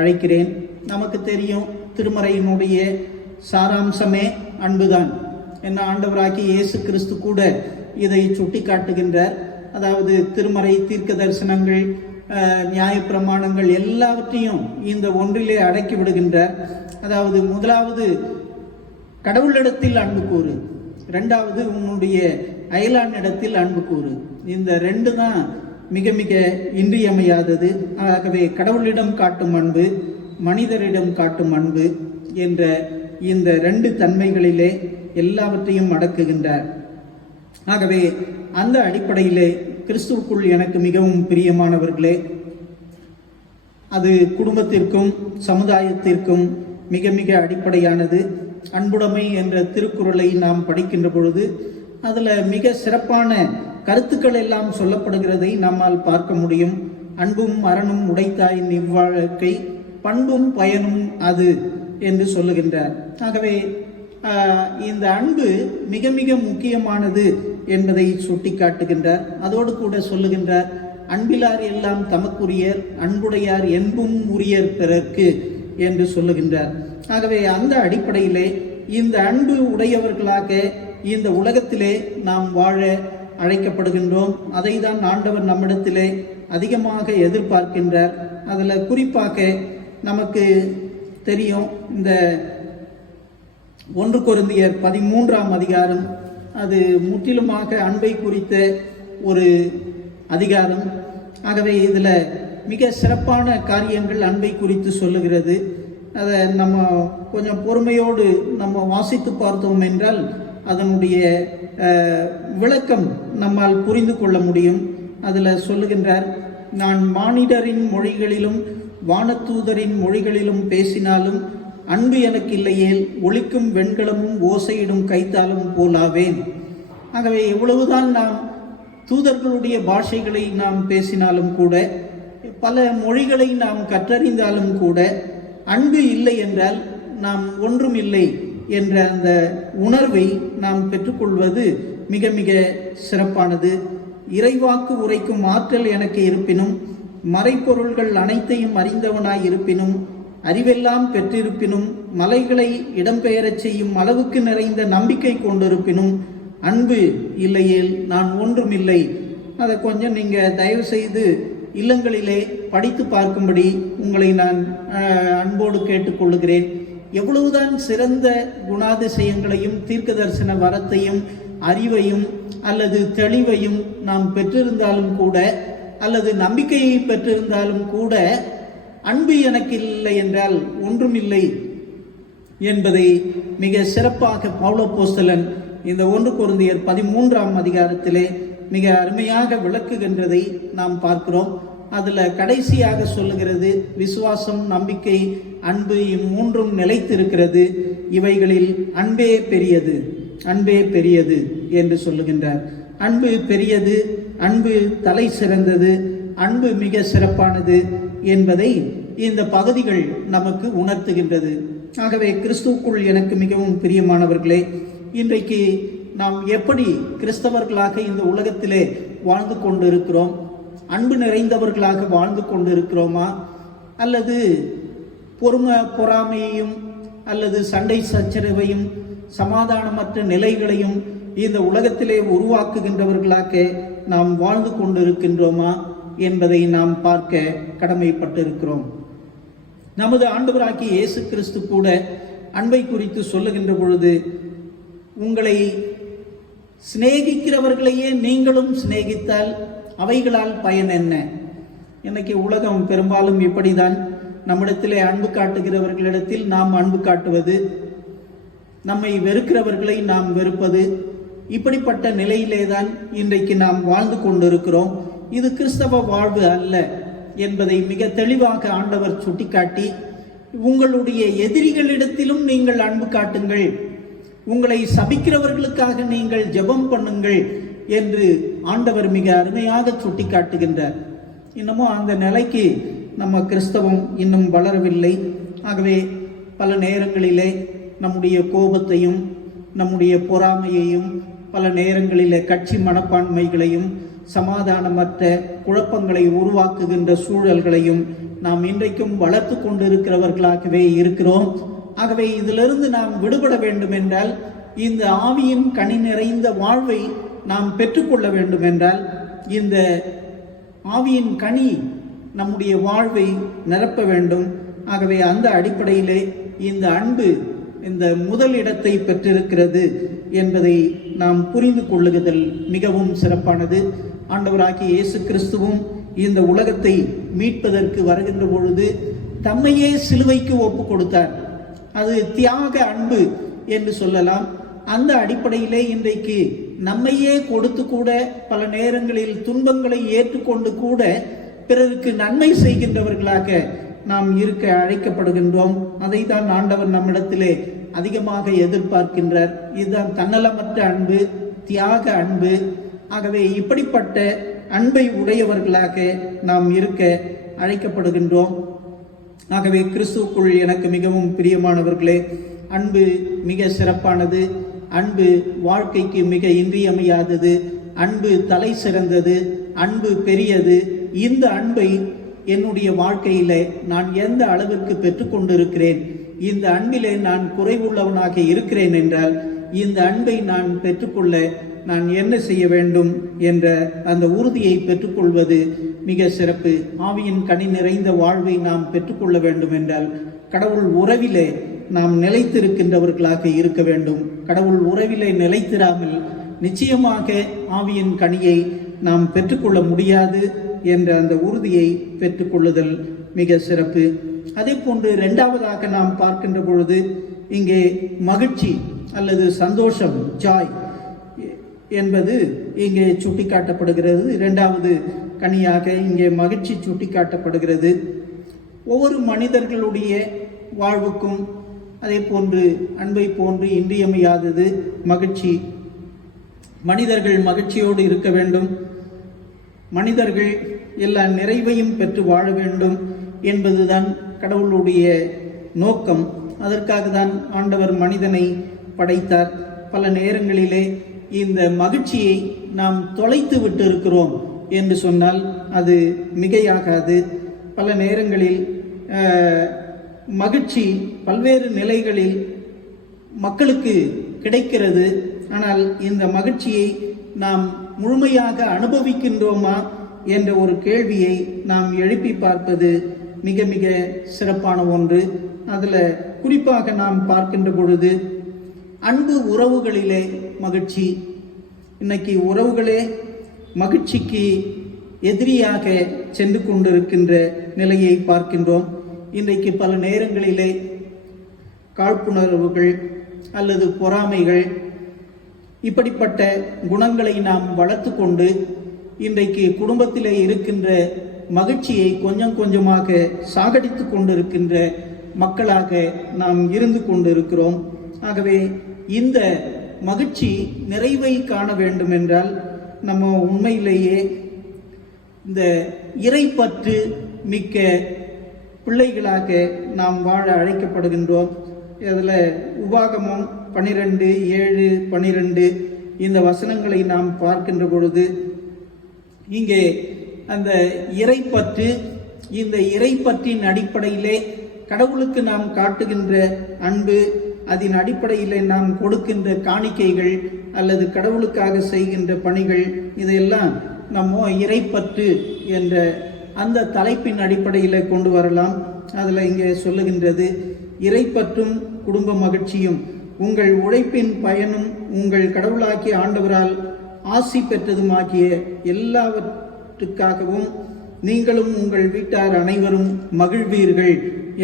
அழைக்கிறேன். நமக்கு தெரியும், திருமறையினுடைய சாராம்சமே அன்புதான். என்ன, ஆண்டவராகிய இயேசு கிறிஸ்து கூட இதை சுட்டி காட்டுகின்றார். அதாவது திருமறை, தீர்க்க தரிசனங்கள், நியாயப்பிரமாணங்கள் எல்லாவற்றையும் இந்த ஒன்றிலே அடக்கி விடுகின்றார். அதாவது முதலாவது கடவுளிடத்தில் அன்பு கூறு, 2வது உன்னுடைய அயலானிடத்தில் அன்பு கூறு. இந்த 2 தான் மிக மிக இன்றியமையாதது. ஆகவே கடவுளிடம் காட்டும் அன்பு, மனிதரிடம் காட்டும் அன்பு என்ற இந்த 2 தன்மைகளிலே எல்லாவற்றையும் அடக்குகின்றார். ஆகவே அந்த அடிப்படையிலே கிறிஸ்துவுக்குள் எனக்கு மிகவும் பிரியமானவர்களே, அது குடும்பத்திற்கும் சமுதாயத்திற்கும் மிக மிக அடிப்படையானது. அன்புடைமை என்ற திருக்குறளை நாம் படிக்கின்ற பொழுது அதில் மிக சிறப்பான கருத்துக்கள் எல்லாம் சொல்லப்படுகிறதை நம்மால் பார்க்க முடியும். அன்பும் அறனும் உடைத்தாயின் இவ்வாழ்க்கை, பண்பும் பயனும் அது என்று சொல்லுகின்றார். ஆகவே இந்த அன்பு மிக மிக முக்கியமானது என்பதை சுட்டி காட்டுகின்றார். அதோடு கூட சொல்லுகின்றார், அன்பிலார் எல்லாம் தமக்குரியர், அன்புடையார் என்பும் உரியர் பிறர்க்கு என்று சொல்லுகின்றார். ஆகவே அந்த அடிப்படையிலே இந்த அன்பு உடையவர்களாக இந்த உலகத்திலே நாம் வாழ அழைக்கப்படுகின்றோம். அதை தான் ஆண்டவர் நம்மிடத்திலே அதிகமாக எதிர்பார்க்கின்றார். அதில் குறிப்பாக நமக்கு தெரியும், இந்த 1 கொரிந்தியர் 13ஆம் அதிகாரம், அது முற்றிலுமாக அன்பை குறித்த ஒரு அதிகாரம். ஆகவே இதில் மிக சிறப்பான காரியங்கள் அன்பை குறித்து சொல்லுகிறது. அதை நம்ம கொஞ்சம் பொறுமையோடு நம்ம வாசித்து பார்த்தோம் என்றால் அதனுடைய விளக்கம் நம்மால் புரிந்து கொள்ள முடியும். அதில் சொல்லுகின்றார், நான் மானிடரின் மொழிகளிலும் வானதூதரின் மொழிகளிலும் பேசினாலும் அன்பு எனக்கு இல்லையேல் ஒலிக்கும் வெண்கலமும் ஓசையிடும் கைத்தாலும் போலாவேன். ஆகவே எவ்வளவுதான் நாம் தூதர்களுடைய பாஷைகளை நாம் பேசினாலும் கூட, பல மொழிகளை நாம் கற்றறிந்தாலும் கூட, அன்பு இல்லை என்றால் நாம் ஒன்றும் இல்லை என்ற அந்த உணர்வை நாம் பெற்றுக்கொள்வது மிக மிக சிறப்பானது. இறைவாக்கு உரைக்கும் ஆற்றல் எனக்கு இருப்பினும், மறைப்பொருள்கள் அனைத்தையும் அறிந்தவனாய் இருப்பினும், அறிவெல்லாம் பெற்றிருப்பினும், மலைகளை இடம்பெயரச் செய்யும் அளவுக்கு நிறைந்த நம்பிக்கை கொண்டிருப்பினும், அன்பு இல்லையேல் நான் ஒன்றும் இல்லை. அதை கொஞ்சம் நீங்கள் தயவு செய்து இல்லங்களிலே படித்து பார்க்கும்படி உங்களை நான் அன்போடு கேட்டுக்கொள்ளுகிறேன். எவ்வளவுதான் சிறந்த குணாதிசயங்களையும் தீர்க்க தரிசன வரத்தையும் அறிவையும் அல்லது தெளிவையும் நாம் பெற்றிருந்தாலும் கூட, அல்லது நம்பிக்கையை பெற்றிருந்தாலும் கூட, அன்பு எனக்கு இல்லை என்றால் ஒன்றும் இல்லை என்பதை மிக சிறப்பாக பவுல் அப்போஸ்தலன் இந்த 1 கொரிந்தியர் 13ஆம் அதிகாரத்திலே மிக அருமையாக விளக்குகின்றதை நாம் பார்க்கிறோம். அதில் கடைசியாக சொல்லுகிறது, விசுவாசம், நம்பிக்கை, அன்பு இம்மூன்றும் நிலைத்திருக்கிறது, இவைகளில் அன்பே பெரியது, அன்பே பெரியது என்று சொல்லுகின்றார். அன்பு பெரியது, அன்பு தலை சிறந்தது, அன்பு மிக சிறப்பானது என்பதை இந்த பகுதிகள் நமக்கு உணர்த்துகின்றது. ஆகவே கிறிஸ்துவுக்குள் எனக்கு மிகவும் பிரியமானவர்களே, இன்றைக்கு நாம் எப்படி கிறிஸ்தவர்களாக இந்த உலகத்திலே வாழ்ந்து கொண்டு இருக்கிறோம்? அன்பு நிறைந்தவர்களாக வாழ்ந்து கொண்டு இருக்கிறோமா? அல்லது பொறாமையையும் அல்லது சண்டை சச்சரவையும் சமாதானமற்ற நிலைகளையும் இந்த உலகத்திலே உருவாக்குகின்றவர்களாக நாம் வாழ்ந்து கொண்டிருக்கின்றோமா என்பதை நாம் பார்க்க கடமைப்பட்டிருக்கிறோம். நமது ஆண்டவராகிய இயேசு கிறிஸ்து கூட அன்பை குறித்து சொல்லுகின்ற பொழுது, உங்களை சிநேகிக்கிறவர்களையே நீங்களும் சிநேகித்தால் அவைகளால் பயன் என்ன? இன்னைக்கு உலகம் பெரும்பாலும் இப்படிதான். நம்மிடத்திலே அன்பு காட்டுகிறவர்களிடத்தில் நாம் அன்பு காட்டுவது, நம்மை வெறுக்கிறவர்களை நாம் வெறுப்பது, இப்படிப்பட்ட நிலையிலே தான் இன்றைக்கு நாம் வாழ்ந்து கொண்டிருக்கிறோம். இது கிறிஸ்தவ வாழ்வு அல்ல என்பதை மிக தெளிவாக ஆண்டவர் சுட்டிக்காட்டி, உங்களுடைய எதிரிகளிடத்திலும் நீங்கள் அன்பு காட்டுங்கள், உங்களை சபிக்கிறவர்களுக்காக நீங்கள் ஜெபம் பண்ணுங்கள் என்று ஆண்டவர் மிக அருமையாக சுட்டிக்காட்டுகின்றார். இன்னமும் அந்த நிலைக்கு நம்ம கிறிஸ்தவம் இன்னும் வளரவில்லை. ஆகவே பல நேரங்களிலே நம்முடைய கோபத்தையும் நம்முடைய பொறாமையையும், பல நேரங்களிலே கட்சி மனப்பான்மைகளையும், சமாதானமற்ற குழப்பங்களை உருவாக்குகின்ற சூழல்களையும் நாம் இன்றைக்கும் வளர்த்து கொண்டிருக்கிறவர்களாகவே இருக்கிறோம். ஆகவே இதிலிருந்து நாம் விடுபட வேண்டும் என்றால், இந்த ஆவியின் கனி நிறைந்த வாழ்வை நாம் பெற்றுக்கொள்ள வேண்டும் என்றால், இந்த ஆவியின் கனி நம்முடைய வாழ்வை நிரப்ப வேண்டும். ஆகவே அந்த அடிப்படையிலே இந்த அன்பு இந்த முதல் இடத்தை பெற்றிருக்கிறது என்பதை நாம் புரிந்து கொள்ளுதல் மிகவும் சிறப்பானது. ஆண்டவராகிய இயேசு கிறிஸ்துவும் இந்த உலகத்தை மீட்பதற்கு வருகின்ற பொழுது தம்மையே சிலுவைக்கு ஒப்பு கொடுத்தார். அது தியாக அன்பு என்று சொல்லலாம். அந்த அடிப்படையிலே இன்றைக்கு நம்மையே கொடுத்து கூட, பல நேரங்களில் துன்பங்களை ஏற்றுக்கொண்டு கூட பிறருக்கு நன்மை செய்கின்றவர்களாக நாம் இருக்க அழைக்கப்படுகின்றோம். அதை தான் ஆண்டவர் நம்மிடத்திலே அதிகமாக எதிர்பார்க்கின்றார். இதுதான் தன்னலமற்ற அன்பு, தியாக அன்பு. ஆகவே இப்படிப்பட்ட அன்பை உடையவர்களாக நாம் இருக்க அழைக்கப்படுகின்றோம். ஆகவே கிறிஸ்துவுக்குள் எனக்கு மிகவும் பிரியமானவர்களே, அன்பு மிக சிறப்பானது, அன்பு வாழ்க்கைக்கு மிக இன்றியமையாதது, அன்பு தலை சிறந்தது, அன்பு பெரியது. இந்த அன்பை என்னுடைய வாழ்க்கையிலே நான் எந்த அளவிற்கு பெற்றுக்கொண்டிருக்கிறேன், இந்த அன்பிலே நான் குறைவுள்ளவனாக இருக்கிறேன் என்றால் இந்த அன்பை நான் பெற்றுக்கொள்ள நான் என்ன செய்ய வேண்டும் என்ற அந்த உறுதியை பெற்றுக்கொள்வது மிக சிறப்பு. ஆவியின் கனி நிறைந்த வாழ்வை நாம் பெற்றுக்கொள்ள வேண்டும் என்றால் கடவுள் உறவிலே நாம் நிலைத்திருக்கின்றவர்களாக இருக்க வேண்டும். கடவுள் உறவிலே நிலைத்திராமல் நிச்சயமாக ஆவியின் கனியை நாம் பெற்றுக்கொள்ள முடியாது என்ற அந்த உறுதியை பெற்றுக்கொள்ளுதல் மிக சிறப்பு. அதே போன்று இரண்டாவதாக நாம் பார்க்கின்ற பொழுது இங்கே மகிழ்ச்சி அல்லது சந்தோஷம், ஜாய் என்பது இங்கே சுட்டிக்காட்டப்படுகிறது. இரண்டாவது கனியாக இங்கே மகிழ்ச்சி சுட்டிக்காட்டப்படுகிறது. ஒவ்வொரு மனிதர்களுடைய வாழ்வுக்கும் அதே போன்று அன்பை போன்று இன்றியமையாதது மகிழ்ச்சி. மனிதர்கள் மகிழ்ச்சியோடு இருக்க வேண்டும், மனிதர்கள் எல்லா நிறைவையும் பெற்று வாழ வேண்டும் என்பதுதான் கடவுளுடைய நோக்கம். அதற்காக தான் ஆண்டவர் மனிதனை படைத்தார். பல நேரங்களிலே இந்த மகிழ்ச்சியை நாம் தொலைத்து விட்டு இருக்கிறோம் என்று சொன்னால் அது மிகையாகாது. பல நேரங்களில் மகிழ்ச்சி பல்வேறு நிலைகளில் மக்களுக்கு கிடைக்கிறது. ஆனால் இந்த மகிழ்ச்சியை நாம் முழுமையாக அனுபவிக்கின்றோமா என்ற ஒரு கேள்வியை நாம் எழுப்பி பார்ப்பது மிக மிக சிறப்பான ஒன்று. அதில் குறிப்பாக நாம் பார்க்கின்ற பொழுது அன்பு உறவுகளிலே மகிழ்ச்சி. இன்னைக்கு உறவுகளே மகிழ்ச்சிக்கு எதிரியாக சென்று கொண்டிருக்கின்ற நிலையை பார்க்கின்றோம். இன்றைக்கு பல நேரங்களிலே காழ்ப்புணர்வுகள் அல்லது பொறாமைகள், இப்படிப்பட்ட குணங்களை நாம் வளர்த்து கொண்டு இன்றைக்கு குடும்பத்திலே இருக்கின்ற மகிழ்ச்சியை கொஞ்சம் கொஞ்சமாக சாகடித்து கொண்டிருக்கின்ற மக்களாக நாம் இருந்து கொண்டிருக்கிறோம். ஆகவே இந்த மகிழ்ச்சி நிறைவை காண வேண்டும் என்றால் நம்ம உண்மையிலேயே இந்த இறைப்பற்று மிக்க பிள்ளைகளாக நாம் வாழ அழைக்கப்படுகின்றோம். இதில் உபாகமம் 12:7-12 இந்த வசனங்களை நாம் பார்க்கின்ற பொழுது இங்கே அந்த இறைப்பற்று, இந்த இறைப்பற்றின் அடிப்படையிலே கடவுளுக்கு நாம் காட்டுகின்ற அன்பு, அதன் அடிப்படையில் நாம் கொடுக்கின்ற காணிக்கைகள் அல்லது கடவுளுக்காக செய்கின்ற பணிகள், இதையெல்லாம் நம்ம இறைப்பற்று என்ற அந்த தலைப்பின் அடிப்படையில் கொண்டு வரலாம். அதில் இங்கே சொல்லுகின்றது, இறைப்பற்றும் குடும்ப மகிழ்ச்சியும் உங்கள் உழைப்பின் பயனும் உங்கள் கடவுளாகிய ஆண்டவரால் ஆசி பெற்றதுமாகிய எல்லாவற்றுக்காகவும் நீங்களும் உங்கள் வீட்டார் அனைவரும் மகிழ்வீர்கள்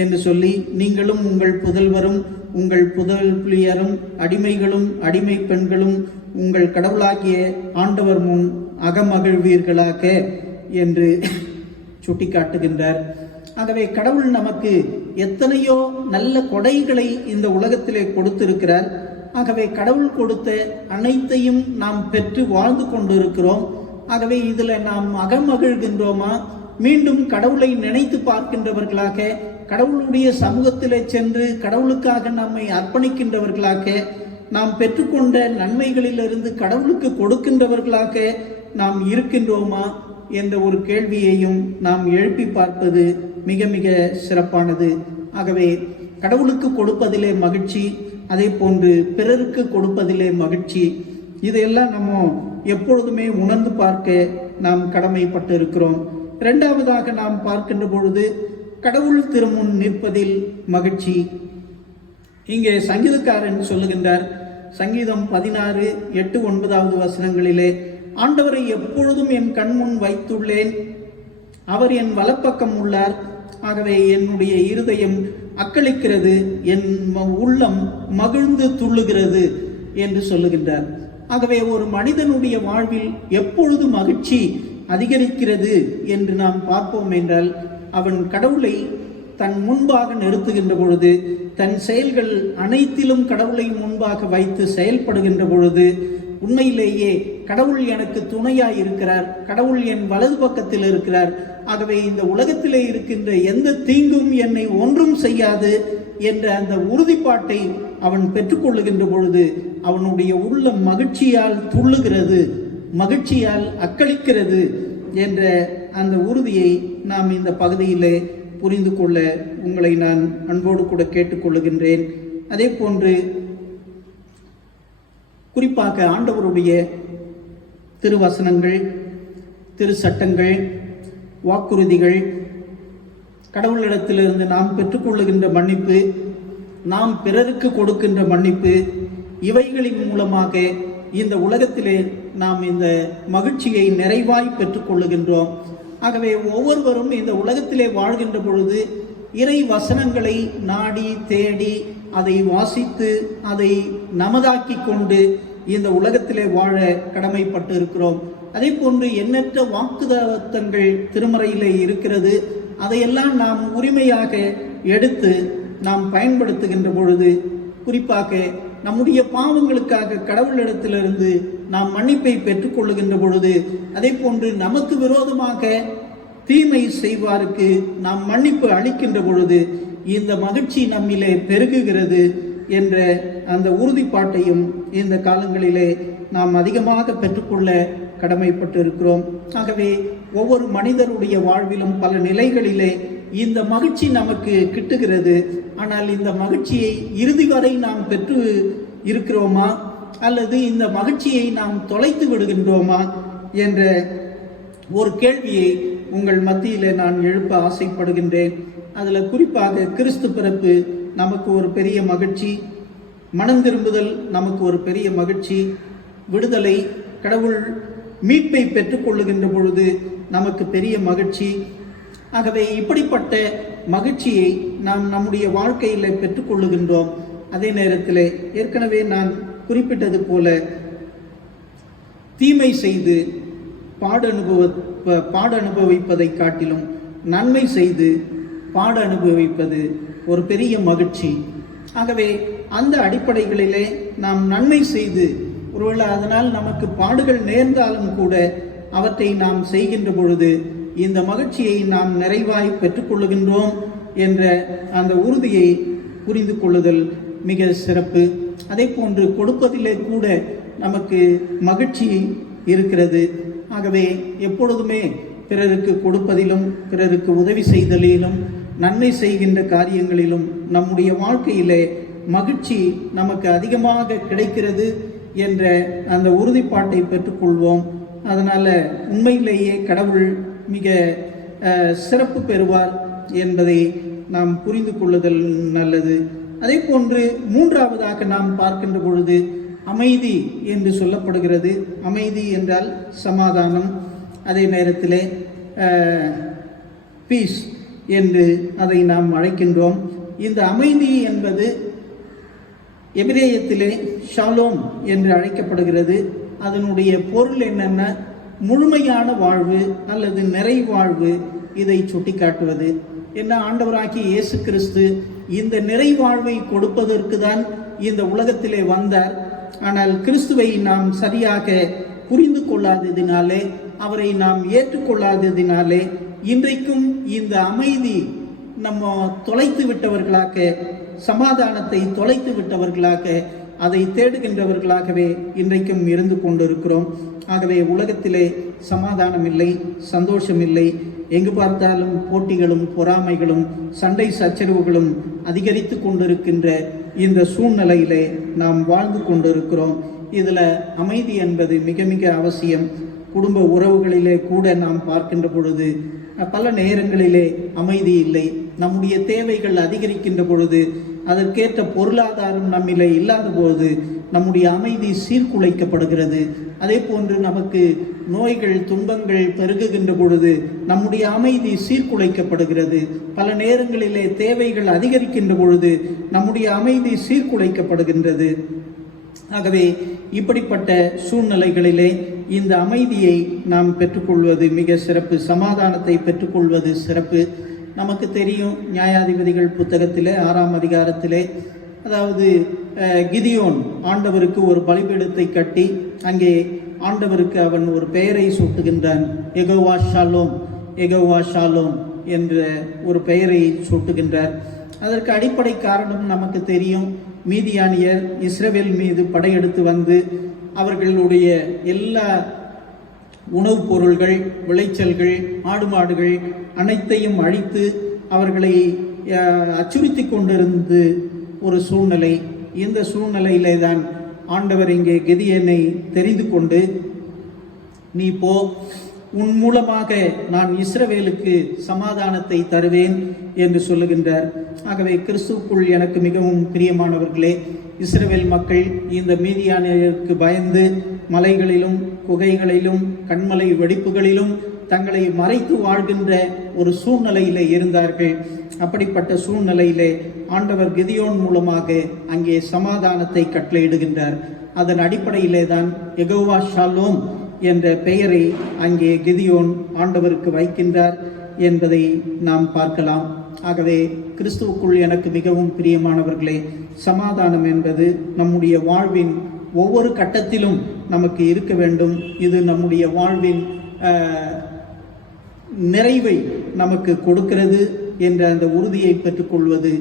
என்று சொல்லி, நீங்களும் உங்கள் புதல்வரும் உங்கள் புதல்வியரும் அடிமைகளும் அடிமை பெண்களும் உங்கள் கடவுளாகிய ஆண்டவர் முன் அகமகிழ்வீர்களாக என்று சுட்டிக்காட்டுகின்றார். ஆகவே கடவுள் நமக்கு எத்தனையோ நல்ல கொடைகளை இந்த உலகத்திலே கொடுத்திருக்கிறார். ஆகவே கடவுள் கொடுத்த அனைத்தையும் நாம் பெற்று வாழ்ந்து கொண்டிருக்கிறோம். ஆகவே இதில் நாம் அகமகிழ்கின்றோமா? மீண்டும் கடவுளை நினைத்து பார்க்கின்றவர்களாக, கடவுளுடைய சமூகத்திலே சென்று கடவுளுக்காக நம்மை அர்ப்பணிக்கின்றவர்களாக, நாம் பெற்றுக்கொண்ட நன்மைகளிலிருந்து கடவுளுக்கு கொடுக்கின்றவர்களாக நாம் இருக்கின்றோமா என்ற ஒரு கேள்வியையும் நாம் எழுப்பி பார்ப்பது மிக மிக சிறப்பானது. ஆகவே கடவுளுக்கு கொடுப்பதிலே மகிழ்ச்சி, அதே போன்று பிறருக்கு கொடுப்பதிலே மகிழ்ச்சி, இதையெல்லாம் நம்ம எப்பொழுதுமே உணர்ந்து பார்க்க நாம் கடமைப்பட்டு இருக்கிறோம். இரண்டாவதாக நாம் பார்க்கின்ற பொழுது கடவுள் திருமுன் நிற்பதில் மகிழ்ச்சி. இங்கே சங்கீதக்காரன் சொல்லுகின்றார், சங்கீதம் 16:8-9 வசனங்களிலே, ஆண்டவரை எப்பொழுதும் என் கண்முன் வைத்துள்ளேன், அவர் என் வலப்பக்கம் உள்ளார். ஆகவே என்னுடைய இருதயம் அக்களிக்கிறது, என் உள்ளம் மகிழ்ந்து துள்ளுகிறது என்று சொல்லுகின்றார். ஆகவே ஒரு மனிதனுடைய வாழ்வில் எப்பொழுது மகிழ்ச்சி அதிகரிக்கிறது என்று நாம் பார்ப்போம் என்றால், அவன் கடவுளை தன் முன்பாக நிறுத்துகின்ற பொழுது, தன் செயல்கள் அனைத்திலும் கடவுளை முன்பாக வைத்து செயல்படுகின்ற பொழுது, உண்மையிலேயே கடவுள் எனக்கு துணையாய் இருக்கிறார், கடவுள் என் வலது பக்கத்தில் இருக்கிறார், ஆகவே இந்த உலகத்திலே இருக்கின்ற எந்த தீங்கும் என்னை ஒன்றும் செய்யாது என்ற அந்த உறுதிப்பாட்டை அவன் பெற்றுக்கொள்ளுகின்ற பொழுது அவனுடைய உள்ளம் மகிழ்ச்சியால் துள்ளுகிறது, மகிழ்ச்சியால் அக்களிக்கிறது என்ற அந்த உறுதியை நாம் இந்த பகுதியிலே புரிந்து கொள்ள உங்களை நான் அன்போடு கூட கேட்டுக்கொள்ளுகின்றேன். அதே போன்று குறிப்பாக ஆண்டவருடைய திருவசனங்கள், திரு சட்டங்கள், வாக்குறுதிகள், கடவுளிடத்திலிருந்து நாம் பெற்றுக்கொள்ளுகின்ற மன்னிப்பு, நாம் பிறருக்கு கொடுக்கின்ற மன்னிப்பு, இவைகளின் மூலமாக இந்த உலகத்திலே நாம் இந்த மகிழ்ச்சியை நிறைவாய் பெற்றுக்கொள்ளுகின்றோம். ஆகவே ஒவ்வொருவரும் இந்த உலகத்திலே வாழ்கின்ற பொழுது இறை வசனங்களை நாடி தேடி அதை வாசித்து அதை நமதாக்கி கொண்டு இந்த உலகத்திலே வாழ கடமைப்பட்டு இருக்கிறோம். அதே போன்று எண்ணற்ற வாக்குத்தத்தங்கள் திருமறையிலே இருக்கிறது. அதையெல்லாம் நாம் உரிமையாக எடுத்து நாம் பயன்படுத்துகின்ற பொழுது, குறிப்பாக நம்முடைய பாவங்களுக்காக கடவுளிடத்திலிருந்து நாம் மன்னிப்பை பெற்றுக்கொள்ளுகின்ற பொழுது, அதே போன்று நமக்கு விரோதமாக தீமை செய்வாருக்கு நாம் மன்னிப்பு அளிக்கின்ற பொழுது இந்த மகிழ்ச்சி நம்மிலே பெருகுகிறது என்ற அந்த உறுதிப்பாட்டையும் இந்த காலங்களிலே நாம் அதிகமாக பெற்றுக்கொள்ள கடமைப்பட்டு இருக்கிறோம். ஆகவே ஒவ்வொரு மனிதருடைய வாழ்விலும் பல நிலைகளிலே இந்த மகிழ்ச்சி நமக்கு கிட்டுகிறது. ஆனால் இந்த மகிழ்ச்சியை இறுதி வரை நாம் பெற்று இருக்கிறோமா அல்லது இந்த மகிழ்ச்சியை நாம் தொலைத்து விடுகின்றோமா என்ற ஒரு கேள்வியை உங்கள் மத்தியிலே நான் எழுப்ப ஆசைப்படுகின்றேன். அதில் குறிப்பாக கிறிஸ்து பிறப்பு நமக்கு ஒரு பெரிய மகிழ்ச்சி, மனம் திரும்புதல் நமக்கு ஒரு பெரிய மகிழ்ச்சி, விடுதலை, கடவுள் மீட்பை பெற்றுக்கொள்ளுகின்ற பொழுது நமக்கு பெரிய மகிழ்ச்சி. ஆகவே இப்படிப்பட்ட மகிழ்ச்சியை நாம் நம்முடைய வாழ்க்கையில் பெற்றுக்கொள்ளுகின்றோம். அதே நேரத்தில் ஏற்கனவே நான் குறிப்பிட்டது போல தீமை செய்து பாட அனுபவிப்பதை காட்டிலும் நன்மை செய்து பாட அனுபவிப்பது ஒரு பெரிய மகிழ்ச்சி. ஆகவே அந்த அடிப்படைகளிலே நாம் நன்மை செய்து, ஒருவேளை அதனால் நமக்கு பாடுகள் நேர்ந்தாலும் கூட அவற்றை நாம் செய்கின்ற பொழுது இந்த மகிழ்ச்சியை நாம் நிறைவாய் பெற்றுக்கொள்ளுகின்றோம் என்ற அந்த உறுதியை புரிந்து கொள்ளுதல் மிக சிறப்பு. அதே போன்று கொடுப்பதிலே கூட நமக்கு மகிழ்ச்சி இருக்கிறது. ஆகவே எப்பொழுதுமே பிறருக்கு கொடுப்பதிலும் பிறருக்கு உதவி செய்தலிலும் நன்மை செய்கின்ற காரியங்களிலும் நம்முடைய வாழ்க்கையிலே மகிழ்ச்சி நமக்கு அதிகமாக கிடைக்கிறது என்ற அந்த உறுதிப்பாட்டை பெற்றுக்கொள்வோம். அதனால் உண்மையிலேயே கடவுள் மிக சிறப்பு பெறுவார் என்பதை நாம் புரிந்து கொள்ளுதல் நல்லது. அதே போன்று மூன்றாவதாக நாம் பார்க்கின்ற பொழுது அமைதி என்று சொல்லப்படுகிறது. அமைதி என்றால் சமாதானம், அதே நேரத்திலே பீஸ் என்று அதை நாம் அழைக்கின்றோம். இந்த அமைதி என்பது எபிரேயத்திலே ஷாலோம் என்று அழைக்கப்படுகிறது. அதனுடைய பொருள் என்னென்ன? முழுமையான வாழ்வு அல்லது நிறைவாழ்வு, இதை சுட்டிக்காட்டுவது. என்ன, ஆண்டவராகிய இயேசு கிறிஸ்து இந்த நிறைவாழ்வை கொடுப்பதற்கு தான் இந்த உலகத்திலே வந்தார். ஆனால் கிறிஸ்துவை நாம் சரியாக புரிந்து கொள்ளாததினாலே, அவரை நாம் ஏற்றுக்கொள்ளாததினாலே இன்றைக்கும் இந்த அமைதி நம்ம தொலைத்து விட்டவர்களாக, சமாதானத்தை தொலைத்து விட்டவர்களாக, அதை தேடுகின்றவர்களாகவே இன்றைக்கும் இருந்து கொண்டிருக்கிறோம். ஆகவே உலகத்திலே சமாதானம் இல்லை, சந்தோஷம் இல்லை. எங்கு பார்த்தாலும் போட்டிகளும் பொறாமைகளும் சண்டை சச்சரவுகளும் அதிகரித்து கொண்டிருக்கின்ற இந்த சூழ்நிலையிலே நாம் வாழ்ந்து கொண்டிருக்கிறோம். இதில் அமைதி என்பது மிக மிக அவசியம். குடும்ப உறவுகளிலே கூட நாம் பார்க்கின்ற பொழுது பல நேரங்களிலே அமைதி இல்லை. நம்முடைய தேவைகள் அதிகரிக்கின்ற பொழுது, அதற்கேற்ற பொருளாதாரம் நம்மிலே இல்லாத போது நம்முடைய அமைதி சீர்குலைக்கப்படுகிறது. அதே போன்று நமக்கு நோய்கள் துன்பங்கள் பெருகுகின்ற பொழுது நம்முடைய அமைதி சீர்குலைக்கப்படுகிறது. பல நேரங்களிலே தேவைகள் அதிகரிக்கின்ற பொழுது நம்முடைய அமைதி சீர்குலைக்கப்படுகின்றது. ஆகவே இப்படிப்பட்ட சூழ்நிலைகளிலே இந்த அமைதியை நாம் பெற்றுக்கொள்வது மிக சிறப்பு. சமாதானத்தை பெற்றுக்கொள்வது சிறப்பு. நமக்கு தெரியும், நியாயாதிபதிகள் புத்தகத்திலே 6ஆம் அதிகாரத்திலே, அதாவது கிதியோன் ஆண்டவருக்கு ஒரு பலிபீடத்தை கட்டி அங்கே ஆண்டவருக்கு அவன் ஒரு பெயரை சூட்டுகின்றான். யெகோவா ஷாலோம், யெகோவா ஷாலோம் என்ற ஒரு பெயரை சூட்டுகின்றார். அதற்கு அடிப்படை காரணம் நமக்கு தெரியும். மீதியானியர் இஸ்ரவேல் மீது படையெடுத்து வந்து அவர்களுடைய எல்லா உணவுப் பொருள்கள், விளைச்சல்கள், ஆடு மாடுகள் அனைத்தையும் அழித்து அவர்களை அச்சுறுத்தி கொண்டிருந்து ஒரு சூழ்நிலை. இந்த சூழ்நிலையிலே தான் ஆண்டவர் இங்கே கிதியோனை தெரிந்து கொண்டு, நீ போ, உன் மூலமாக நான் இஸ்ரவேலுக்கு சமாதானத்தை தருவேன் என்று சொல்லுகின்றார். ஆகவே கிறிஸ்துவுக்குள் எனக்கு மிகவும் பிரியமானவர்களே, இஸ்ரவேல் மக்கள் இந்த மீதியானியருக்கு பயந்து மலைகளிலும் குகைகளிலும் கண்மலை வெடிப்புகளிலும் தங்களை மறைத்து வாழ்கின்ற ஒரு சூழ்நிலையிலே இருந்தார்கள். அப்படிப்பட்ட சூழ்நிலையிலே ஆண்டவர் கிதியோன் மூலமாக அங்கே சமாதானத்தை கட்டளையிடுகின்றார். அதன் அடிப்படையிலே தான் யெகோவா ஷாலோம் என்ற பெயரை அங்கே கிதியோன் ஆண்டவருக்கு வைக்கின்றார் என்பதை நாம் பார்க்கலாம். ஆகவே கிறிஸ்துவுக்குள் எனக்கு மிகவும் பிரியமானவர்களே, சமாதானம் என்பது நம்முடைய வாழ்வின் ஒவ்வொரு கட்டத்திலும் நமக்கு இருக்க வேண்டும். இது நம்முடைய வாழ்வின் நிறைவை நமக்கு கொடுக்கிறது என்ற அந்த உறுதியை பெற்றுக்கொள்வது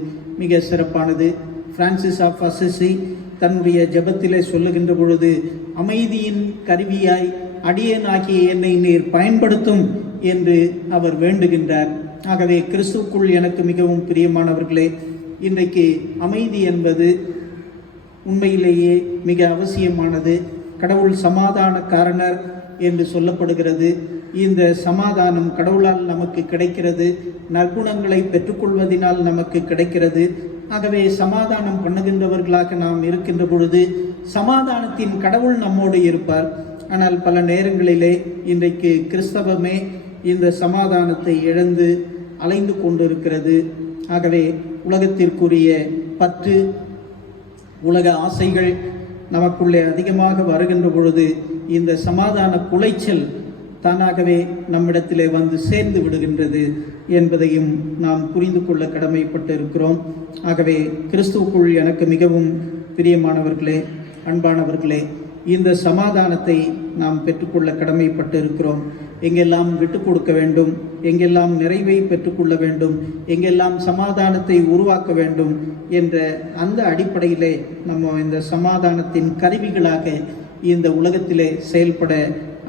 மிக சிறப்பானது. பிரான்சிஸ் ஆஃப் அசிசி தன்னுடைய ஜெபத்திலே சொல்லுகின்ற பொழுது, அமைதியின் கருவியாய் அடியேனாகிய என்னை நீர் பயன்படுத்தும் என்று அவர் வேண்டுகின்றார். ஆகவே கிறிஸ்துவுக்குள் எனக்கு மிகவும் பிரியமானவர்களே, இன்றைக்கு அமைதி என்பது உண்மையிலேயே மிக அவசியமானது. கடவுள் சமாதான காரணர் என்று சொல்லப்படுகிறது. இந்த சமாதானம் கடவுளால் நமக்கு கிடைக்கிறது, நற்குணங்களை பெற்றுக்கொள்வதனால் நமக்கு கிடைக்கிறது. ஆகவே சமாதானம் பண்ணுகின்றவர்களாக நாம் இருக்கின்ற பொழுது சமாதானத்தின் கடவுள் நம்மோடு இருப்பார். ஆனால் பல நேரங்களிலே இன்றைக்கு கிறிஸ்தவமே இந்த சமாதானத்தை இழந்து அலைந்து கொண்டிருக்கிறது. ஆகவே உலகத்திற்குரிய பற்று, உலக ஆசைகள் நமக்குள்ளே அதிகமாக வருகின்ற பொழுது இந்த சமாதான குலைச்சல் தானாகவே நம்மிடத்திலே வந்து சேர்ந்து விடுகின்றது என்பதையும் நாம் புரிந்து கொள்ள கடமைப்பட்டு இருக்கிறோம். ஆகவே கிறிஸ்துவுக்குள் எனக்கு மிகவும் பிரியமானவர்களே, அன்பானவர்களே, இந்த சமாதானத்தை நாம் பெற்றுக்கொள்ள கடமைப்பட்டு இருக்கிறோம். எங்கெல்லாம் விட்டு கொடுக்க வேண்டும், எங்கெல்லாம் நிறைவை பெற்றுக்கொள்ள வேண்டும், எங்கெல்லாம் சமாதானத்தை உருவாக்க வேண்டும் என்ற அந்த அடிப்படையிலே நம்ம இந்த சமாதானத்தின் கருவிகளாக இந்த உலகத்திலே செயல்பட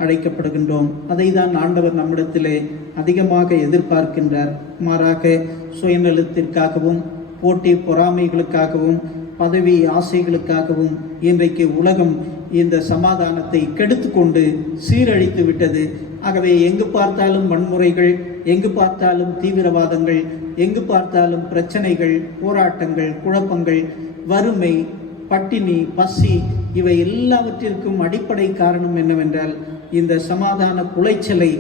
அழைக்கப்படுகின்றோம். அதை தான் ஆண்டவர் நம்மிடத்திலே அதிகமாக எதிர்பார்க்கின்றார். மாறாக சுயநலத்திற்காகவும் போட்டி பொறாமைகளுக்காகவும் பதவி ஆசைகளுக்காகவும் இன்றைக்கு உலகம் இந்த சமாதானத்தை கெடுத்து கொண்டு சீரழித்து விட்டது. ஆகவே எங்கு பார்த்தாலும் வன்முறைகள், எங்கு பார்த்தாலும் தீவிரவாதங்கள், எங்கு பார்த்தாலும் பிரச்சனைகள், போராட்டங்கள், குழப்பங்கள், வறுமை, பட்டினி, பசி, இவை எல்லாவற்றிற்கும் அடிப்படை காரணம் என்னவென்றால் இந்த சமாதான குலைச்சலை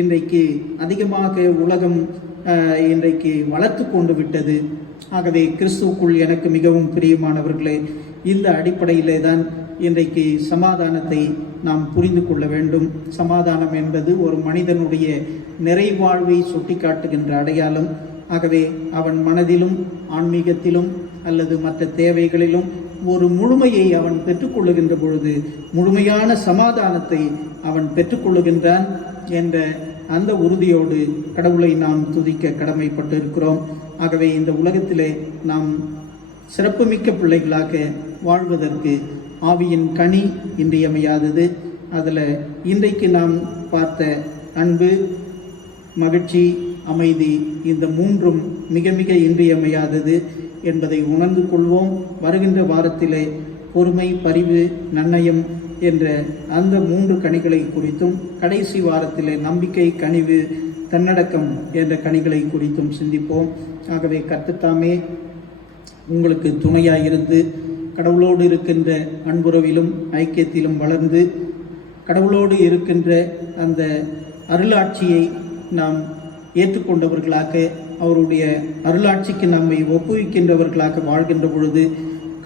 இன்றைக்கு அதிகமாக உலகம் இன்றைக்கு வளர்த்து கொண்டு விட்டது. ஆகவே கிறிஸ்துவுக்குள் எனக்கு மிகவும் பிரியமானவர்களே, இந்த அடிப்படையிலே தான் இன்றைக்கு சமாதானத்தை நாம் புரிந்து கொள்ள வேண்டும். சமாதானம் என்பது ஒரு மனிதனுடைய நிறைவாழ்வை சுட்டி காட்டுகின்ற அடையாளம். ஆகவே அவன் மனதிலும் ஆன்மீகத்திலும் அல்லது மற்ற தேவைகளிலும் ஒரு முழுமையை அவன் பெற்றுக்கொள்ளுகின்ற பொழுது முழுமையான சமாதானத்தை அவன் பெற்றுக்கொள்ளுகின்றான் என்ற அந்த உறுதியோடு கடவுளை நாம் துதிக்க கடமைப்பட்டு இருக்கிறோம். ஆகவே இந்த உலகத்திலே நாம் சிறப்புமிக்க பிள்ளைகளாக வாழ்வதற்கு ஆவியின் கனி இன்றியமையாதது. அதில் இன்றைக்கு நாம் பார்த்த அன்பு, மகிழ்ச்சி, அமைதி, இந்த மூன்றும் மிக மிக இன்றியமையாதது என்பதை உணர்ந்து கொள்வோம். வருகின்ற வாரத்திலே பொறுமை, பரிவு, நன்னயம் என்ற அந்த 3 கனிகளை குறித்தும், கடைசி வாரத்திலே நம்பிக்கை, கனிவு, தன்னடக்கம் என்ற கனிகளை குறித்தும் சிந்திப்போம். ஆகவே கர்த்தர் உங்களுக்கு துணையாயிருந்து கடவுளோடு இருக்கின்ற அன்புறவிலும் ஐக்கியத்திலும் வளர்ந்து கடவுளோடு இருக்கின்ற அந்த அருளாட்சியை நாம் ஏற்றுக்கொண்டவர்களாக, அவருடைய அருளாட்சிக்கு நம்மை ஒப்புவிக்கின்றவர்களாக வாழ்கின்ற பொழுது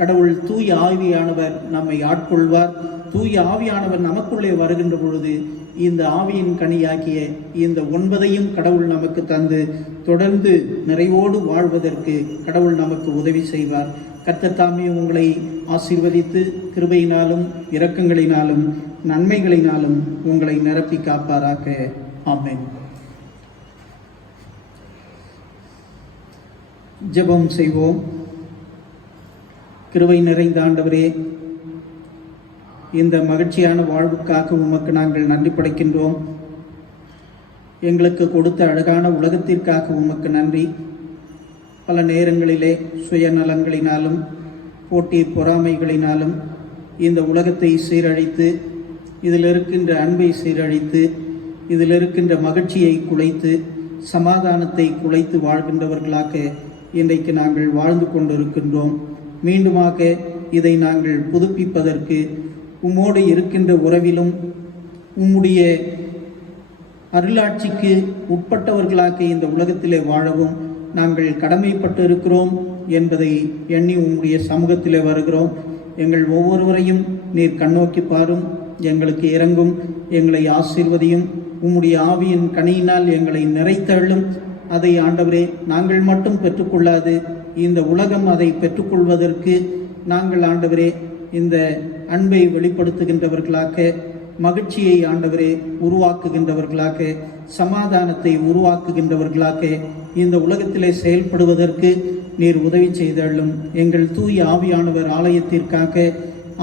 கடவுள் தூய ஆவியானவர் நம்மை ஆட்கொள்வார். தூய ஆவியானவர் நமக்குள்ளே வருகின்ற பொழுது இந்த ஆவியின் கனியாகிய இந்த 9ஐயும் கடவுள் நமக்கு தந்து தொடர்ந்து நிறைவோடு வாழ்வதற்கு கடவுள் நமக்கு உதவி செய்வார். கர்த்தர் தாமே உங்களை ஆசீர்வதித்து கிருபையினாலும் இரக்கங்களினாலும் நன்மைகளினாலும் உங்களை நிரப்பி காப்பாராக. ஆமென். ஜெபம் செய்வோம். கிருபை நிறைந்த ஆண்டவரே, இந்த மகிழ்ச்சியான வாழ்வுக்காக உமக்கு நாங்கள் நன்றி படைக்கின்றோம். எங்களுக்கு கொடுத்த அழகான உலகத்திற்காக உமக்கு நன்றி. பல நேரங்களிலே சுயநலங்களினாலும் போட்டி பொறாமைகளினாலும் இந்த உலகத்தை சீரழித்து, இதில் இருக்கின்ற அன்பை சீரழித்து, இதில் இருக்கின்ற மகிழ்ச்சியை குலைத்து, சமாதானத்தை குலைத்து வாழ்கின்றவர்களாக இன்றைக்கு நாங்கள் வாழ்ந்து கொண்டிருக்கின்றோம். மீண்டுமாக இதை நாங்கள் புதுப்பிப்பதற்கு உம்மோடு இருக்கின்ற உறவிலும் உம்முடைய அருளாட்சிக்கு உட்பட்டவர்களாக இந்த உலகத்திலே வாழவும் நாங்கள் கடமைப்பட்டு இருக்கிறோம் என்பதை எண்ணி உம்முடைய சமூகத்திலே வருகிறோம். எங்கள் ஒவ்வொருவரையும் நீர் கண்ணோக்கி பாரும், எங்களுக்கு இறங்கும், எங்களை ஆசீர்வதியும். உம்முடைய ஆவியின் கனியினால் எங்களை நிறைத்தள்ளும். அதை ஆண்டவரே நாங்கள் மட்டும் பெற்றுக்கொள்ளாது, இந்த உலகம் அதை பெற்றுக்கொள்வதற்கு நாங்கள் ஆண்டவரே இந்த அன்பை வெளிப்படுத்துகின்றவர்களாக, மகிழ்ச்சியை ஆண்டவரே உருவாக்குகின்றவர்களாக, சமாதானத்தை உருவாக்குகின்றவர்களாக இந்த உலகத்திலே செயல்படுவதற்கு நீர் உதவி செய்தள்ளும். எங்கள் தூய ஆவியானவர் ஆலயத்திற்காக,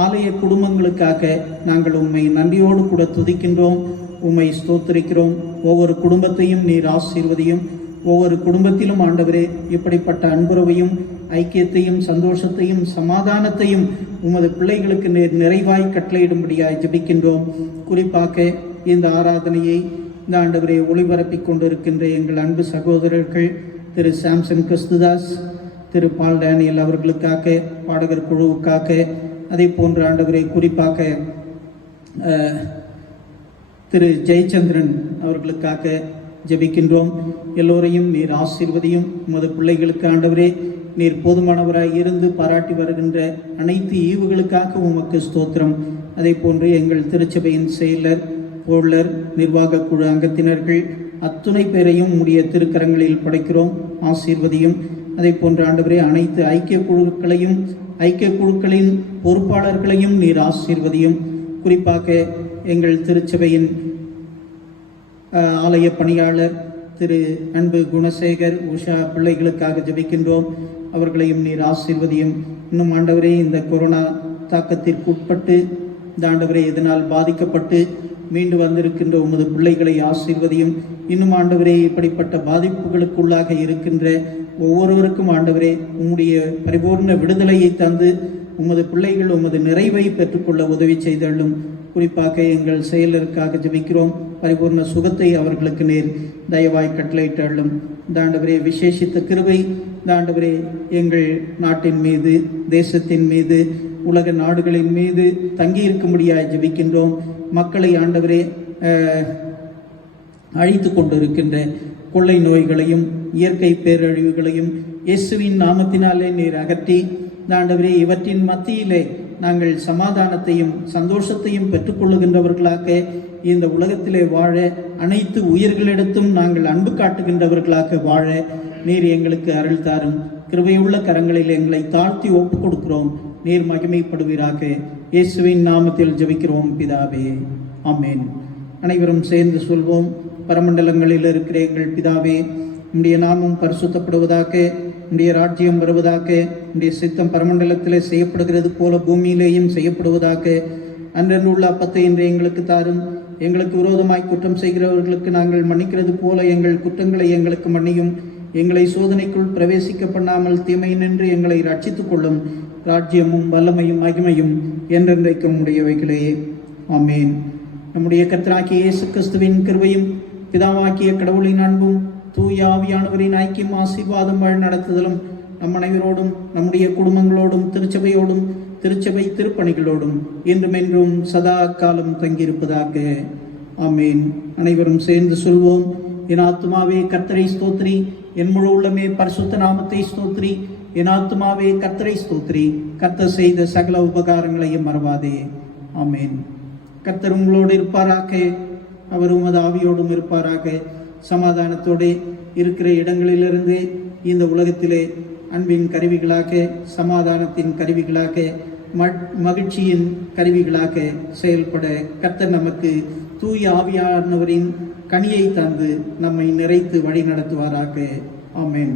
ஆலய குடும்பங்களுக்காக நாங்கள் உம்மை நன்றியோடு கூட துதிக்கின்றோம், உம்மை ஸ்தோத்திரிக்கிறோம். ஒவ்வொரு குடும்பத்தையும் நீர் ஆசீர்வதியும். ஒவ்வொரு குடும்பத்திலும் ஆண்டவரே இப்படிப்பட்ட அன்புறவையும் ஐக்கியத்தையும் சந்தோஷத்தையும் சமாதானத்தையும் உமது பிள்ளைகளுக்கு நிறைவாய் கட்டளையிடும்படியாய் ஜெபிக்கின்றோம். குறிப்பாக இந்த ஆராதனையை இந்த ஆண்டவரை ஒளிபரப்பிக் கொண்டிருக்கின்ற எங்கள் அன்பு சகோதரர்கள் திரு சாம்சன் கிறிஸ்துதாஸ், திரு பால் டேனியல் அவர்களுக்காக, பாடகர் குழுவுக்காக, அதே போன்ற ஆண்டவரை குறிப்பாக திரு ஜெயச்சந்திரன் அவர்களுக்காக ஜெபிக்கின்றோம். எல்லோரையும் நீர் ஆசீர்வதியும். உமது பிள்ளைகளுக்கு ஆண்டவரே நீர் போதுமானவராய் இருந்து பாராட்டி வருகின்ற அனைத்து ஈவுகளுக்காக உமக்கு ஸ்தோத்திரம். அதே போன்று எங்கள் திருச்சபையின் செயலர், போலர், நிர்வாக குழு அங்கத்தினர்கள் அத்துணை பேரையும் உம்முடைய திருக்கரங்களில் படைக்கிறோம், ஆசீர்வதியும். அதே போன்று ஆண்டவரே அனைத்து ஐக்கிய குழுக்களின் பொறுப்பாளர்களையும் நீர் ஆசீர்வதியும். குறிப்பாக எங்கள் திருச்சபையின் ஆலய பணியாளர் திரு அன்பு குணசேகர், உஷா பிள்ளைகளுக்காக ஜெபிக்கின்றோம். அவர்களையும் நீர் ஆசீர்வதியும். இன்னும் ஆண்டவரே இந்த கொரோனா தாக்கத்திற்கு உட்பட்டு இந்த ஆண்டவரே இதனால் பாதிக்கப்பட்டு மீண்டு வந்திருக்கின்ற உமது பிள்ளைகளை ஆசீர்வதியும். இன்னும் ஆண்டவரே இப்படிப்பட்ட பாதிப்புகளுக்குள்ளாக இருக்கின்ற ஒவ்வொருவருக்கும் ஆண்டவரே உம்முடைய பரிபூர்ண விடுதலையை தந்து உமது பிள்ளைகள் உமது நிறைவை பெற்றுக்கொள்ள உதவி செய்தள்ளும். குறிப்பாக எங்கள் செயலருக்காக ஜெபிக்கிறோம். பரிபூர்ண சுகத்தை அவர்களுக்கு நேர் தயவாய் கட்டளையிட்டள்ளும். இந்த ஆண்டவரே விசேஷித்த கிருபை இந்த ஆண்டவரே எங்கள் நாட்டின் மீது, தேசத்தின் மீது, உலக நாடுகளின் மீது தங்கியிருக்கும்படியாய் ஜெபிக்கின்றோம். மக்களை ஆண்டவரே அழித்து கொண்டிருக்கின்ற கொள்ளை நோய்களையும் இயற்கை பேரழிவுகளையும் இயேசுவின் நாமத்தினாலே நீர் அகற்றி இந்த ஆண்டவரே இவற்றின் மத்தியிலே நாங்கள் சமாதானத்தையும் சந்தோஷத்தையும் பெற்றுக்கொள்ளுகின்றவர்களாக இந்த உலகத்திலே வாழ, அனைத்து உயிர்களிடத்தும் நாங்கள் அன்பு காட்டுகின்றவர்களாக வாழ நீர் எங்களுக்கு அருள் தாரும். கிருபையுள்ள கரங்களில் எங்களை தாழ்த்தி ஒப்புக் கொடுக்கிறோம். நீர் மகிமைப்படுவீராக. இயேசுவின் நாமத்தில் ஜெபிக்கிறோம் பிதாவே, ஆமேன். அனைவரும் சேர்ந்து சொல்வோம். பரமண்டலங்களில் இருக்கிற எங்கள் பிதாவே, உம்முடைய நாமம் பரிசுத்தப்படுவதாக, உம்முடைய ராஜ்யம் வருவதாக, உம்முடைய சித்தம் பரமண்டலத்திலே செய்யப்படுகிறது போல பூமியிலேயும் செய்யப்படுவதாக. அன்றன்றுள்ள அப்பத்தை இன்று எங்களுக்கு தாரும். எங்களுக்கு விரோதமாய் குற்றம் செய்கிறவர்களுக்கு நாங்கள் மன்னிக்கிறது போல எங்கள் குற்றங்களை எங்களுக்கு மன்னியும். எங்களை சோதனைக்குள் பிரவேசிக்க பண்ணாமல் தீமை நின்று எங்களை ரட்சித்துக் கொள்ளும். ராஜ்யமும் வல்லமையும் மகிமையும் என்றென்றைக்கும் உடையவைகளே, ஆமேன். நம்முடைய கர்த்தராகிய இயேசு கிறிஸ்துவின் கிருபையும் பிதாவாக்கிய கடவுளின் அன்பும் தூய ஆவியானவரின் ஐக்கியம் ஆசீர்வாதம் நடத்துதலும் நம் அனைவரோடும், நம்முடைய குடும்பங்களோடும், திருச்சபையோடும், திருச்சபை திருப்பணிகளோடும் என்றுமென்றும் சதா காலம் தங்கியிருப்பதாக. ஆமேன். அனைவரும் சேர்ந்து சொல்வோம். என் ஆத்துமாவே கர்த்தரை ஸ்தோத்திரி, என் முழு உள்ளமே பரிசுத்த நாமத்தை ஸ்தோத்திரி. என் ஆத்துமாவே கர்த்தரை ஸ்தோத்திரி, கர்த்தர் செய்த சகல உபகாரங்களையும் மறவாதே. ஆமேன். கர்த்தர் உங்களோடு இருப்பாராக, அவர் உமது ஆவியோடும் இருப்பாராக. சமாதானத்தோடு இருக்கிற இடங்களிலிருந்து இந்த உலகத்திலே அன்பின் கருவிகளாக, சமாதானத்தின் கருவிகளாக, மகிழ்ச்சியின் கருவிகளாக செயல்பட கர்த்தர் நமக்கு தூய ஆவியானவரின் கனியை தந்து நம்மை நிறைத்து வழி நடத்துவாராக. ஆமென்.